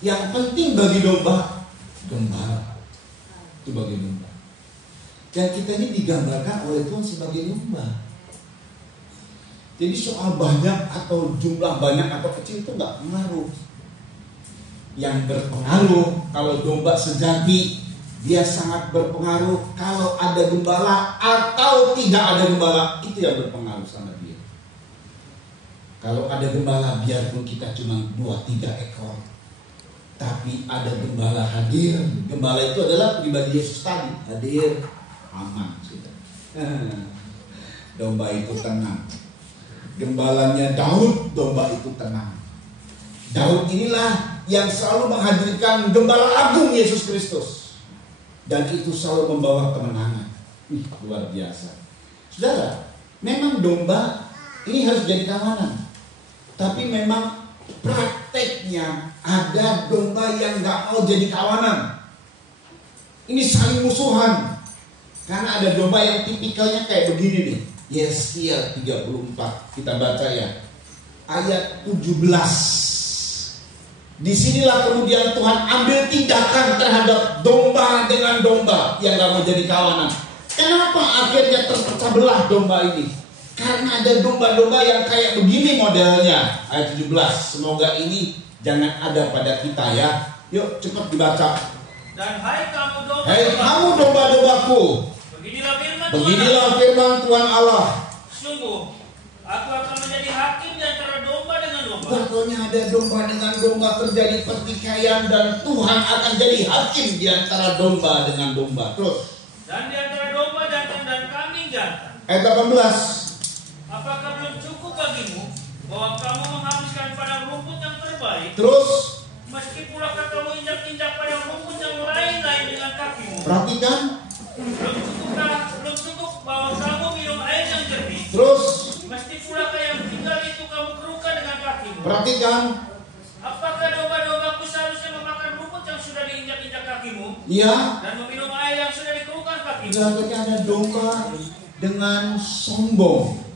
Yang penting bagi domba, gembala. Itu bagi domba. Dan kita ini digambarkan oleh Tuhan sebagai domba. Jadi soal banyak atau jumlah banyak atau kecil itu nggak pengaruh. Yang berpengaruh kalau domba sejati, dia sangat berpengaruh kalau ada gembala atau tidak ada gembala, itu yang berpengaruh sama dia. Kalau ada gembala, biarpun kita cuma 2-3 ekor, tapi ada gembala hadir. Gembala itu adalah pribadi Yesus tadi, hadir, aman sudah. Domba itu tenang. Gembalanya Daud, domba itu tenang. Daud inilah yang selalu menghadirkan gembala agung Yesus Kristus. Dan itu selalu membawa kemenangan. Luar biasa. Saudara, memang domba ini harus jadi kawanan. Tapi memang prakteknya ada domba yang gak mau jadi kawanan. Ini saling musuhan. Karena ada domba yang tipikalnya kayak begini nih. Yesaya 34, kita baca ya, ayat 17. Disinilah kemudian Tuhan ambil tindakan terhadap domba dengan domba yang gak mau jadi kawanan. Kenapa akhirnya terpecah belah domba ini? Karena ada domba-domba yang kayak begini modelnya. Ayat 17, semoga ini jangan ada pada kita ya. Yuk cepat dibaca. Dan hai kamu domba-dombaku, beginilah firman Tuhan Allah. Sungguh, aku akan menjadi hakim di antara domba dengan domba. Pokoknya ada domba dengan domba terjadi pertikaian dan Tuhan akan jadi hakim di antara domba dengan domba. Terus. Dan di antara domba jantan dan kambing jantan. Ayat 18. Apakah belum cukup bagimu bahwa kamu menghabiskan padang rumput yang terbaik? Terus. Meski pula kamu injak-injak padang rumput yang lain-lain dengan kakimu. Perhatikan. Belum cukup bahwa kamu minum air yang jernih. Terus. Mesti pula yang tinggal itu kamu kerukan dengan kakimu. Perhatikan. Apakah domba-dombaku seharusnya memakan rumput yang sudah diinjak-injak kakimu? Iya. Dan meminum air yang sudah dikerukan kakimu? Berarti ada domba dengan sombong.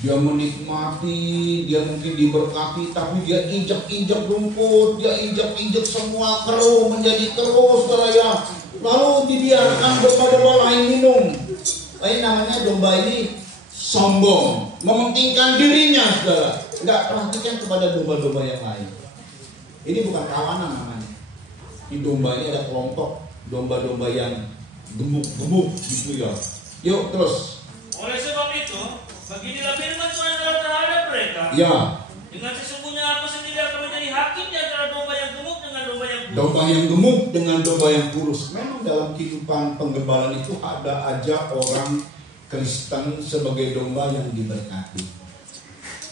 Dia menikmati, dia mungkin diberkati, tapi dia injak-injak rumput, dia injak-injak semua keruh menjadi keruh, saudara ya. Lalu dibiarkan domba-domba lain minum. Ini namanya domba ini sombong, mementingkan dirinya, saudara. Enggak perhatikan kepada domba-domba yang lain. Ini bukan kawanan namanya. Di domba ini ada kelompok domba-domba yang gemuk-gemuk gitu ya. Yuk terus. Oleh sebab itu, beginilah firman Tuhan terhadap mereka. Ya. Dengan sesungguhnya aku sendiri akan menjadi hakim di antara domba yang gemuk dengan domba yang kurus. Domba yang gemuk dengan domba yang kurus. Memang dalam kehidupan penggembalaan itu ada aja orang Kristen sebagai domba yang diberkati.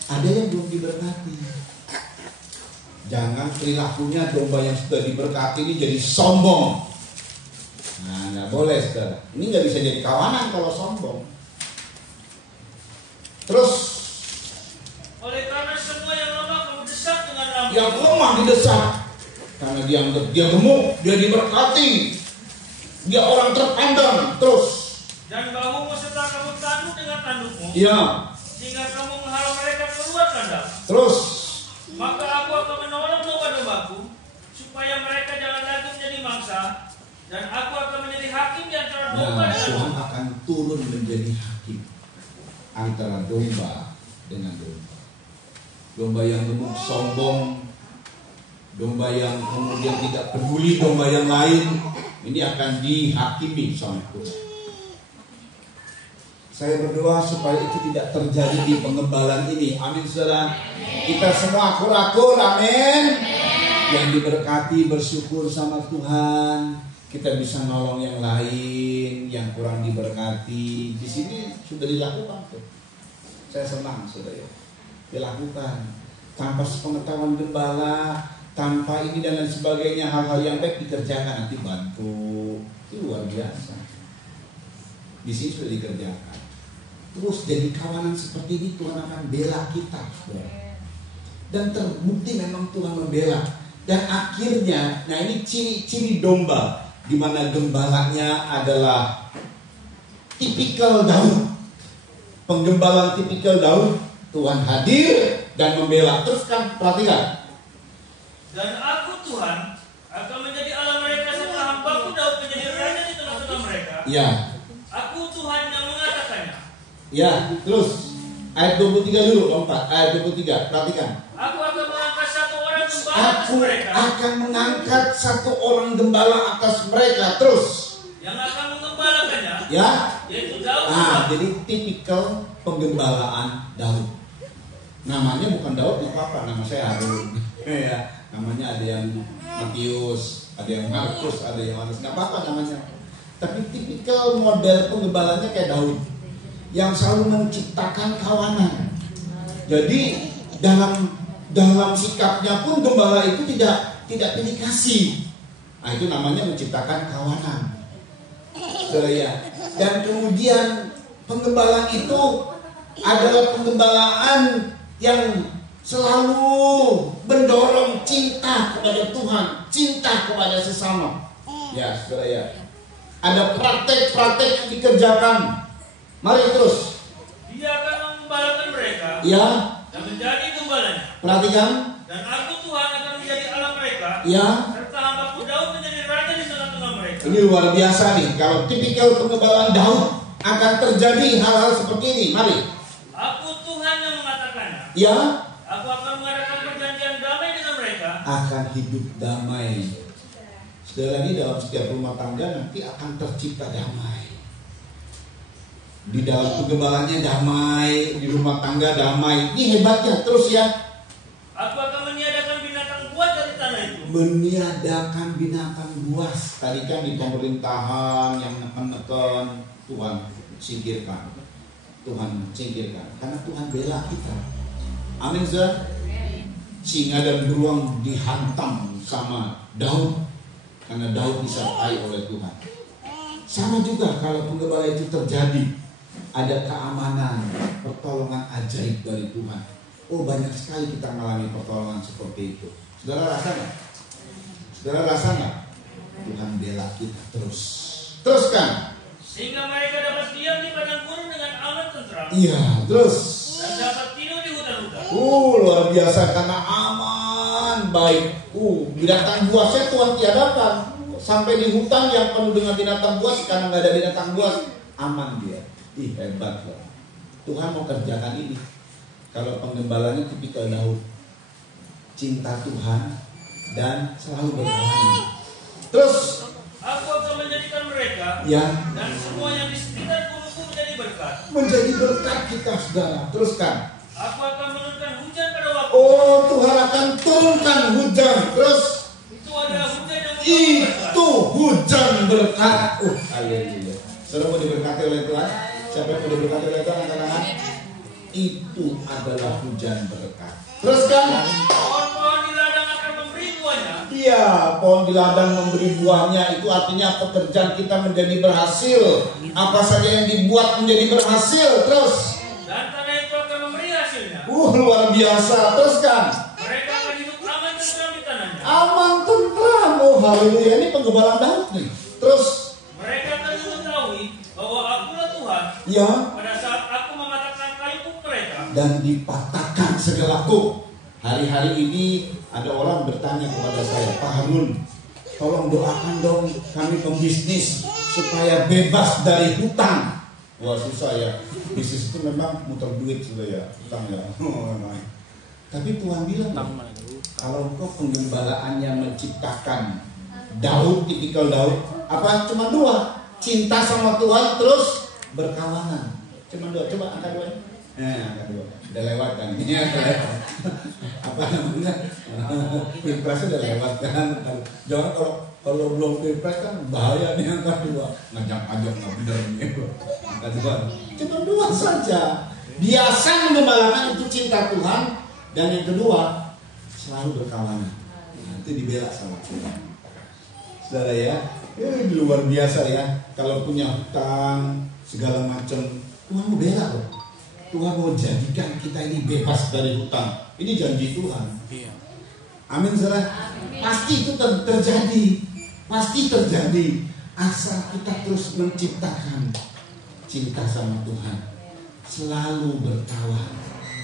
Ada yang belum diberkati. Jangan perilakunya domba yang sudah diberkati ini jadi sombong. Nah, nggak boleh, saudara. Ini nggak bisa jadi kawanan kalau sombong. Terus, oleh karena semua yang lemah kamu desak dengan rambut. yang lemah didesak karena dianggap dia gemuk, dia diberkati, dia orang terpandang. Terus, dan bahumu setelah kamu tanduk dengan tandukmu. iya. Sehingga kamu menghalau mereka keluar kandang. Terus, maka aku akan menolong domba-dombaku supaya mereka jangan lagi menjadi mangsa, dan aku akan menjadi hakim di antara domba dengan Tuhan domba. akan turun menjadi hakim antara domba dengan domba. domba yang gemuk sombong, domba yang kemudian tidak peduli domba yang lain, ini akan dihakimi sama Tuhan. Saya berdoa supaya itu tidak terjadi di pengembalaan ini. Amin, saudara. Kita semua akur-akur, amin. Yang diberkati, bersyukur sama Tuhan. Kita bisa nolong yang lain, yang kurang diberkati. Di sini sudah dilakukan tuh. Saya senang, saudara. Dilakukan tanpa sepengetahuan gembala, tanpa ini dan lain sebagainya, hal-hal yang baik dikerjakan, nanti bantu. Itu luar biasa. Di sini sudah dikerjakan. Terus jadi kawanan seperti ini, Tuhan akan bela kita, saudara. Dan terbukti memang Tuhan membela. Dan akhirnya, nah ini ciri-ciri domba, di mana gembalanya adalah tipikal Daud. Penggembalaan tipikal Daud. Tuhan hadir dan membela. Terus kan perhatikan. Dan aku Tuhan akan menjadi Allah mereka setelah hambaku Daud menjadi raja di tengah-tengah mereka. Ya. Aku Tuhan yang mengatakannya. Ya, terus ayat 23 dulu, lompat. Ayat 23, perhatikan. Aku akan mengangkat satu orang gembala atas mereka. Akan mengangkat satu orang gembala atas mereka. Terus yang akan mengembalakannya. Ya. Yaitu Daud. Jadi tipikal penggembalaan Daud. Namanya bukan Daud, nggak apa-apa. Nama saya Harun. Ya, namanya ada yang Matius, ada yang Markus, ada yang Yohanes, nggak apa-apa namanya. Tapi tipikal model penggembalanya kayak Daud, yang selalu menciptakan kawanan. Jadi dalam sikapnya pun gembala itu tidak pilih kasih. Nah, itu namanya menciptakan kawanan. Ya. Dan kemudian penggembalaan itu adalah penggembalaan yang selalu mendorong cinta kepada Tuhan, cinta kepada sesama. Ya, saudara ya. Ada praktek-praktek yang dikerjakan. Mari terus. Dia akan mengembalakan mereka. Ya. Dan menjadi gembalanya. Perhatikan. Dan aku Tuhan akan menjadi Allah mereka. Ya. Serta hambaku Daud menjadi raja di tengah-tengah mereka. Ini luar biasa nih. Kalau tipikal penggembalaan Daud akan terjadi hal-hal seperti ini. Mari. Aku Tuhan yang mengatakannya. Ya. Aku akan mengadakan perjanjian damai dengan mereka. Akan hidup damai. Saudara, di dalam setiap rumah tangga nanti akan tercipta damai. Di dalam pengembalannya damai, di rumah tangga damai. Ini hebatnya. Terus ya. Aku akan meniadakan binatang buas dari tanah itu. Meniadakan binatang buas. Tadi kan di pemerintahan yang neken-neken, Tuhan singkirkan. Tuhan singkirkan. Karena Tuhan bela kita. Amin, saudara. Singa dan beruang dihantam sama Daud. Karena Daud disertai oleh Tuhan. Sama juga kalau penggembala itu terjadi, ada keamanan, pertolongan ajaib dari Tuhan. Oh, banyak sekali kita mengalami pertolongan seperti itu. Saudara rasa nggak? Saudara rasa nggak? Tuhan bela kita terus. Teruskan. Sehingga mereka dapat diam di padang gurun dengan aman tentram. Iya, terus. Dan dapat tidur di hutan-hutan. Luar biasa karena aman, baik. Binatang buasnya Tuhan tiadakan. Sampai di hutan yang penuh dengan binatang buas, karena nggak ada binatang buas, aman dia. Ih, hebat loh. Tuhan mau kerjakan ini. Kalau penggembalanya tipikal Daud, cinta Tuhan dan selalu berani. Terus, aku akan menjadikan mereka dan semua yang di sekitar gunungku menjadi berkat. Menjadi berkat kita, saudara. Teruskan. Aku akan menurunkan hujan pada waktu. Oh, Tuhan akan turunkan hujan. Terus. Itu adalah hujan yang itu hujan berkat. Haleluya. Saudara mau diberkati oleh Tuhan? Siapa yang mau diberkati oleh Tuhan? Angkat-angkat. Itu adalah hujan berkat. Teruskan. Pohon-pohon di ladang akan memberi buahnya. Iya, pohon di ladang memberi buahnya. Itu artinya pekerjaan kita menjadi berhasil. Apa saja yang dibuat menjadi berhasil. Terus. Dan tanah itu akan memberi hasilnya. Luar biasa. Teruskan. Mereka akan hidup aman tentram di tanahnya. Aman tentram. Oh, haleluya. Ini penggembalaan Daud nih. Terus. Mereka akan mengetahui bahwa akulah Tuhan. Ya. Pada saat aku mematahkan kayu kuk mereka. Dan dipatahkan segala kuk. Hari-hari ini ada orang bertanya kepada saya, Pak Harun, tolong doakan dong kami pembisnis supaya bebas dari hutang. Wah, susah ya. Bisnis itu memang muter duit sudah ya, hutang ya. Tapi Tuhan bilang, kalau engkau penggembalaannya menciptakan Daud, tipikal Daud, apa cuma dua, cinta sama Tuhan terus berkawanan. Cuma dua, coba angkat dua. Angkat dua. Udah lewat kan? Ini apa namanya? Pilpres udah lewat kan? Jangan kalau belum pilpres kan bahaya nih angkat dua. Ngajak-ngajak nggak bener nih. Angkat dua. Cuma dua saja. Biasa menggembalakan itu cinta Tuhan, dan yang kedua selalu berkawanan. Nah, itu dibela sama Tuhan. Saudara ya, luar biasa ya. Kalau punya hutang segala macam, Tuhan mau bela loh. Tuhan mau jadikan kita ini bebas dari hutang. Ini janji Tuhan. Amin saudara. Pasti itu terjadi. Pasti terjadi. Asal kita terus menciptakan cinta sama Tuhan. Selalu berkawan.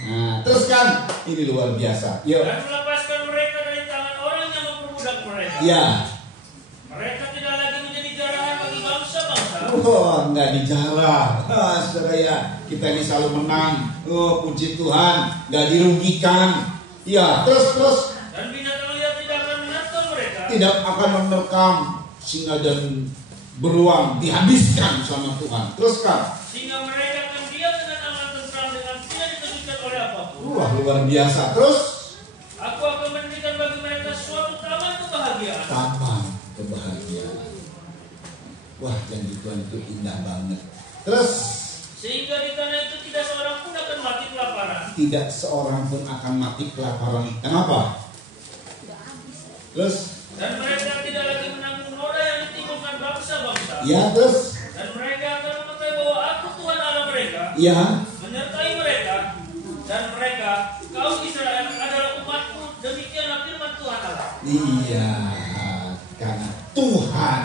Nah, terus kan ini luar biasa. Yuk. Dan melepaskan mereka dari tangan orang yang memperbudak mereka. Ya. Mereka tidak lagi menjadi jarahan bagi bangsa-bangsa. Nggak dijarah. Saudara ya, kita ini selalu menang. Puji Tuhan, nggak dirugikan. Ya, terus. Dan binatang liar tidak akan menerkam mereka. Tidak akan menerkam. Singa dan beruang dihabiskan sama Tuhan. Terus kan? Sehingga mereka akan diam dengan aman tentram dengan tidak dikejutkan oleh apapun. Wah, luar biasa. Terus? Aku akan memberikan bagi mereka suatu taman kebahagiaan. Taman kebahagiaan. Wah, janji Tuhan itu indah banget. Terus? Sehingga di tanah itu tidak seorang pun akan mati kelaparan. Tidak seorang pun akan mati kelaparan. Kenapa? Terus? Dan mereka tidak lagi menanggung noda yang ditimbulkan bangsa-bangsa. Ya, terus? Dan mereka akan mengetahui bahwa aku Tuhan Allah mereka. Ya. Menyertai mereka. Dan mereka, kaum Israel adalah umatku. Demikianlah firman Tuhan Allah. Iya, karena Tuhan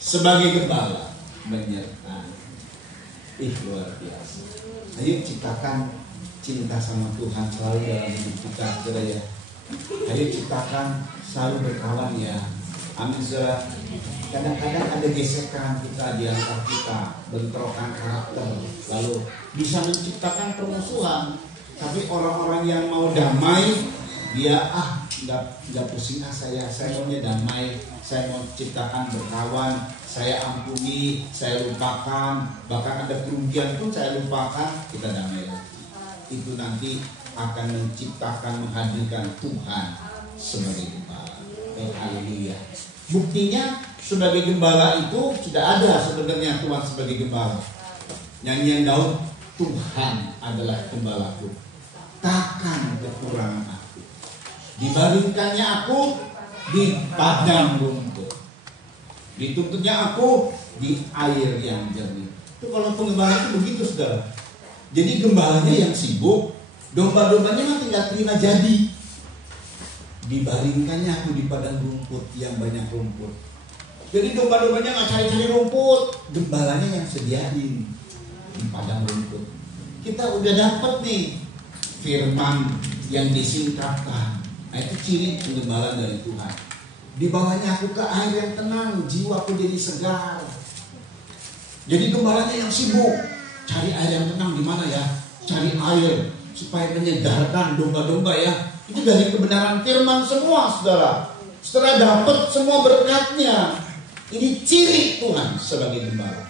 sebagai gembala menyertai. Luar biasa. Ayo ciptakan cinta sama Tuhan selalu dalam hidup kita, saudara ya. Ayo ciptakan selalu berkawan ya. Amin saudara. Kadang-kadang ada gesekan kita di antara kita, bentrokan karakter, lalu bisa menciptakan permusuhan. Tapi orang-orang yang mau damai, dia nggak pusing saya maunya damai, saya mau ciptakan berkawan, saya ampuni, saya lupakan, bahkan ada kerugian pun saya lupakan, kita damai lagi. Itu nanti akan menciptakan, menghadirkan Tuhan sebagai gembala. Haleluya. Buktinya sebagai gembala itu sudah ada sebenarnya Tuhan sebagai gembala. Nyanyian Daud, Tuhan adalah gembalaku, takkan kekurangan aku. Dibaringkannya aku di padang rumput, dituntutnya aku di air yang jernih. Itu kalau penggembala itu begitu saudara. Jadi gembalanya yang sibuk, domba-dombanya kan tinggal terima jadi. Dibaringkannya aku di padang rumput yang banyak rumput. Jadi domba-dombanya nggak cari-cari rumput, gembalanya yang sediain di padang rumput. Kita udah dapat nih firman yang disingkapkan. Nah, itu ciri penggembala dari Tuhan. Dibawanya aku ke air yang tenang, jiwaku jadi segar. Jadi gembalanya yang sibuk cari air yang tenang di mana ya? Cari air supaya menyegarkan domba-domba ya. Itu dari kebenaran firman semua, saudara. Setelah dapat semua berkatnya. Ini ciri Tuhan sebagai gembala.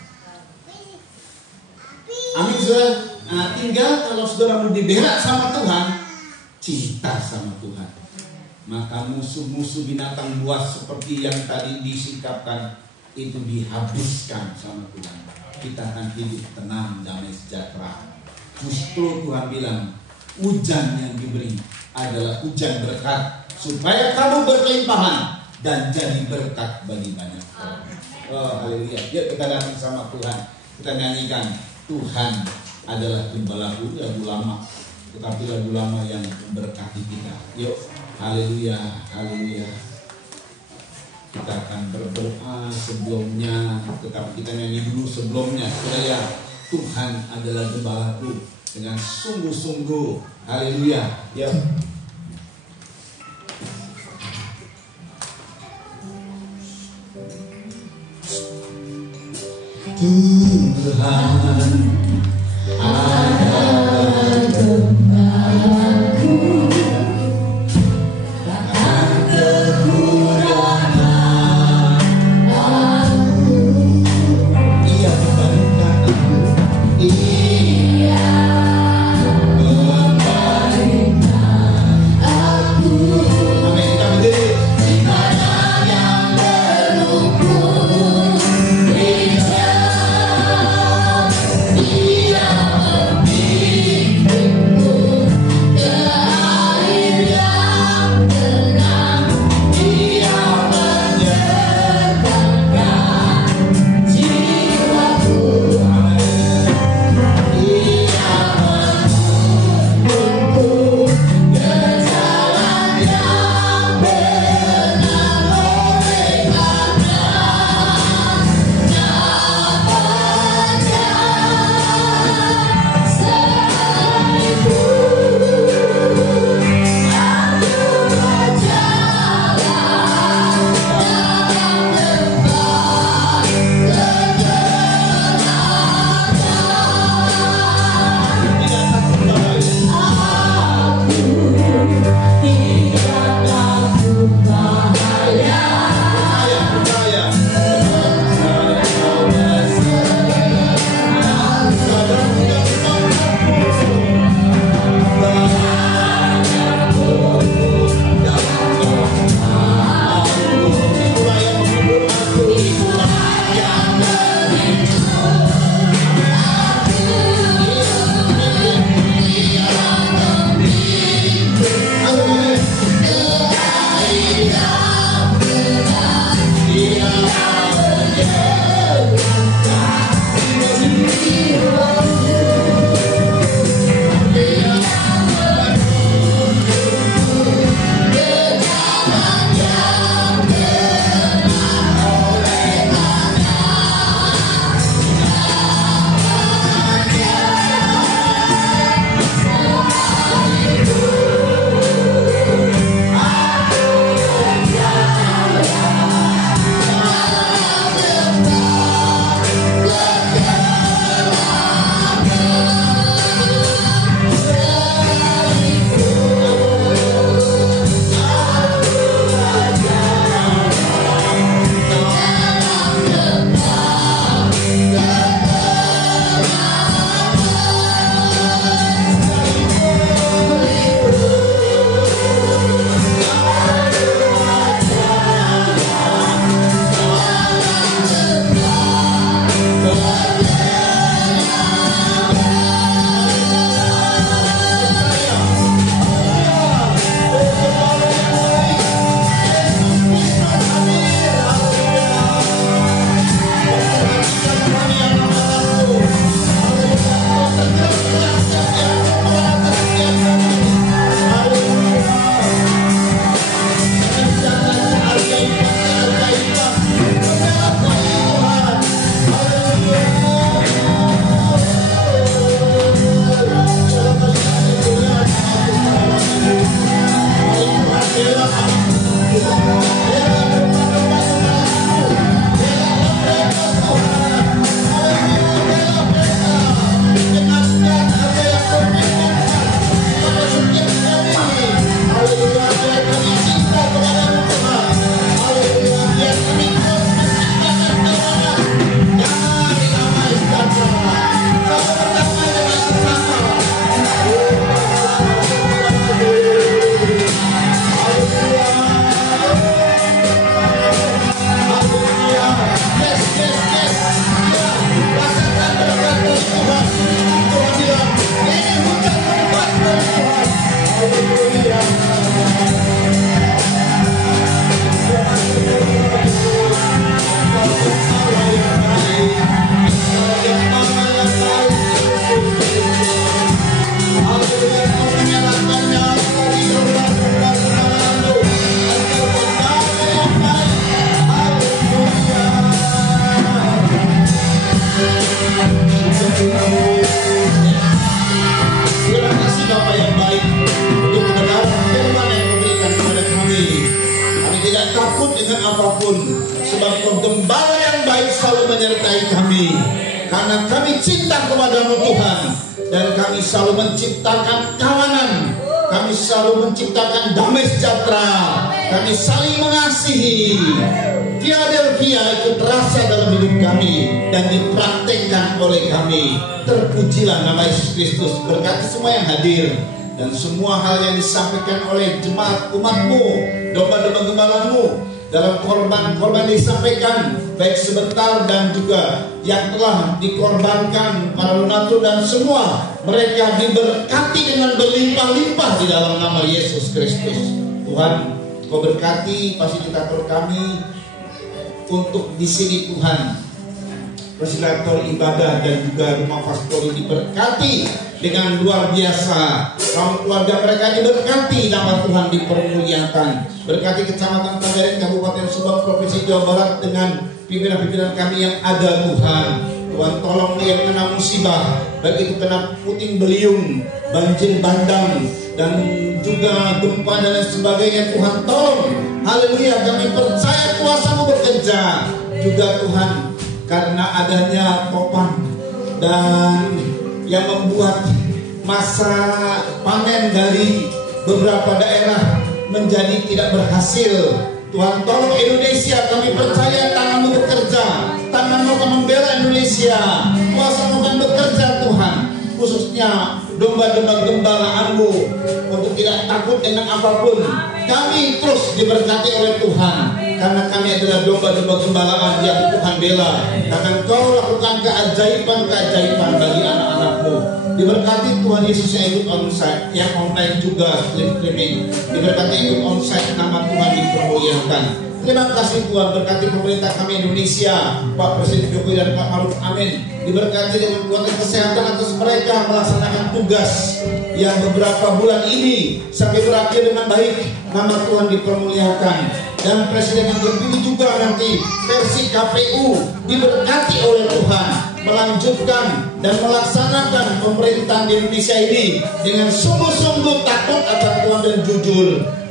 Amin, saudara. Nah, tinggal kalau saudara mau dibela sama Tuhan, cinta sama Tuhan, maka musuh-musuh binatang buas seperti yang tadi disingkapkan itu dihabiskan sama Tuhan. Kita akan hidup tenang, damai, sejahtera. Justru Tuhan bilang, hujan yang diberi adalah hujan berkat supaya kamu berkelimpahan dan jadi berkat bagi banyak orang. Oh, haleluya. Yuk kita datang sama Tuhan. Kita nyanyikan Tuhan adalah gembalaku, lagu lama, tetapi lagu lama yang memberkati kita. Yuk, haleluya, haleluya. Kita akan berdoa sebelumnya, tetapi kita nyanyi dulu sebelumnya. Supaya Tuhan adalah gembalaku dengan sungguh-sungguh. Haleluya. Yuk. Tuhan adalah gembalaku. takut dengan apapun, sebab Gembala yang baik selalu menyertai kami. Karena kami cinta kepada-Mu Tuhan, dan kami selalu menciptakan kawanan, kami selalu menciptakan damai sejahtera, kami saling mengasihi. Philadelphia itu terasa dalam hidup kami dan dipraktekkan oleh kami. Terpujilah nama Yesus Kristus. Berkati semua yang hadir dan semua hal yang disampaikan oleh jemaat umat-Mu, domba-domba gembala-Mu, dalam korban-korban disampaikan, baik sebentar dan juga yang telah dikorbankan para lunatur, dan semua mereka diberkati dengan berlimpah-limpah di dalam nama Yesus Kristus. Tuhan, Kau berkati fasilitator kami untuk di sini Tuhan, fasilitator ibadah dan juga rumah pastori diberkati dengan luar biasa. Keluarga mereka diberkati, nama Tuhan dipermuliakan. Berkati Kecamatan Pagaring, Kabupaten Subang, Provinsi Jawa Barat dengan pimpinan-pimpinan kami yang ada Tuhan. Tuhan tolong yang kena musibah, baik itu kena puting beliung, banjir bandang, dan juga gempa dan lain sebagainya. Tuhan tolong, haleluya, kami percaya kuasa-Mu bekerja juga Tuhan, karena adanya topan dan yang membuat masa panen dari beberapa daerah menjadi tidak berhasil. Tuhan tolong Indonesia, kami percaya tangan-Mu bekerja, tangan-Mu akan membela Indonesia, kuasa-Mu akan bekerja Tuhan, khususnya domba-domba gembala-Mu untuk tidak takut dengan apapun. Kami terus diberkati oleh Tuhan, karena kami adalah domba-domba gembalaan yang Tuhan bela, karena Engkau lakukan keajaiban-keajaiban bagi anak-anak-Mu. Diberkati Tuhan Yesus yang ikut onsite, yang online juga streaming. Diberkati ikut onsite, nama Tuhan dipermuliakan. Terima kasih Tuhan, berkati pemerintah kami Indonesia, Pak Presiden Jokowi dan Pak Maruf Amin. Diberkati dengan kekuatan kesehatan atas mereka melaksanakan tugas yang beberapa bulan ini sampai berakhir dengan baik. Nama Tuhan dipermuliakan. Dan Presiden yang terpilih juga nanti versi KPU diberkati oleh Tuhan, melanjutkan dan melaksanakan pemerintahan di Indonesia ini dengan sungguh-sungguh takut akan Tuhan dan jujur.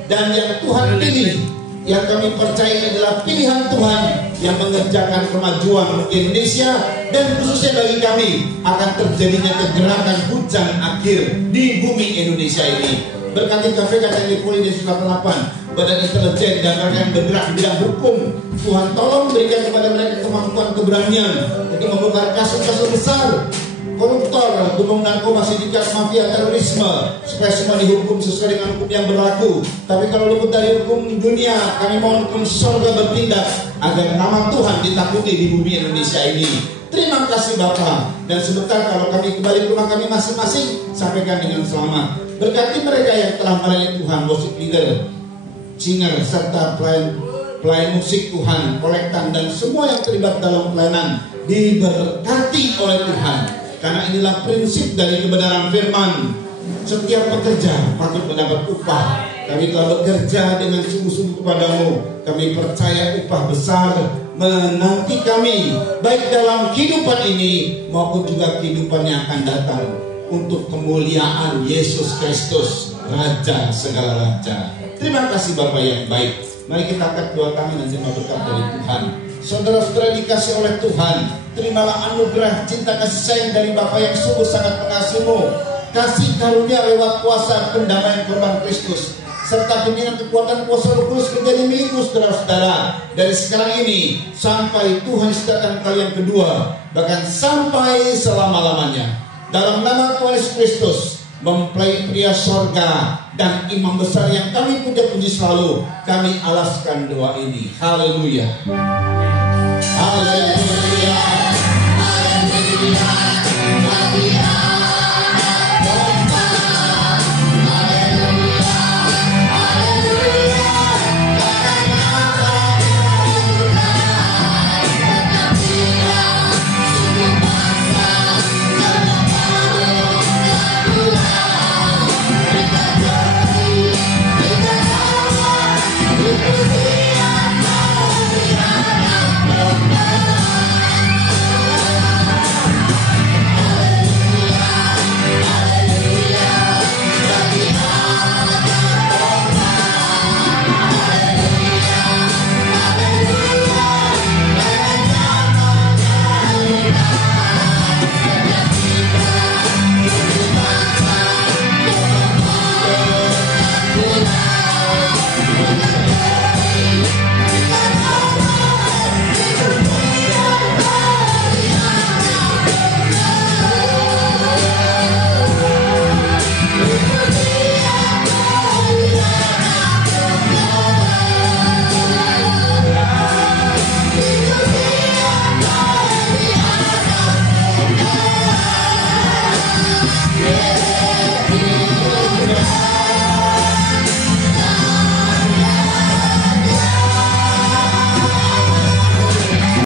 Dan yang Tuhan pilih, yang kami percaya ini adalah pilihan Tuhan yang mengerjakan kemajuan Indonesia, dan khususnya bagi kami akan terjadinya kegerakan hujan akhir di bumi Indonesia ini. Berkati KPK, TNI Polri, Densus 88, Badan Intelijen dan mereka yang bergerak di bidang hukum. Tuhan tolong berikan kepada mereka kemampuan, keberanian untuk membongkar kasus-kasus besar, koruptor, gunung narkoba, sindikat, mafia, terorisme, supaya semua dihukum sesuai dengan hukum yang berlaku. Tapi kalau luput dari hukum dunia, kami mohon hukum surga bertindak agar nama Tuhan ditakuti di bumi Indonesia ini. Terima kasih Bapak. Dan sebentar kalau kami kembali ke rumah kami masing-masing, sampaikan dengan selamat. Berkati mereka yang telah melayani Tuhan, worship leader, singer, serta pelayan musik Tuhan, kolektan, dan semua yang terlibat dalam pelayanan diberkati oleh Tuhan. Karena inilah prinsip dari kebenaran firman. Setiap pekerja patut mendapat upah. Kami telah bekerja dengan sungguh-sungguh kepada-Mu. Kami percaya upah besar menanti kami, baik dalam kehidupan ini maupun juga kehidupan yang akan datang, untuk kemuliaan Yesus Kristus, Raja segala raja. Terima kasih Bapak yang baik. Mari kita angkat dua tangan dan terima berkat dari Tuhan. Saudara-saudara dikasih oleh Tuhan, terimalah anugerah cinta kasih sayang dari Bapa yang sungguh sangat mengasihi-Mu. Kasih karunia lewat kuasa pendamaian korban Kristus, serta pimpinan kekuatan kuasa Roh Kudus menjadi milikmu saudara-saudara, dari sekarang ini sampai Tuhan datang kali yang kedua, bahkan sampai selama-lamanya. Dalam nama Tuhan Yesus Kristus, mempelai pria sorga dan imam besar yang kami puja-puji selalu, kami alaskan doa ini. Haleluya. Haleluya.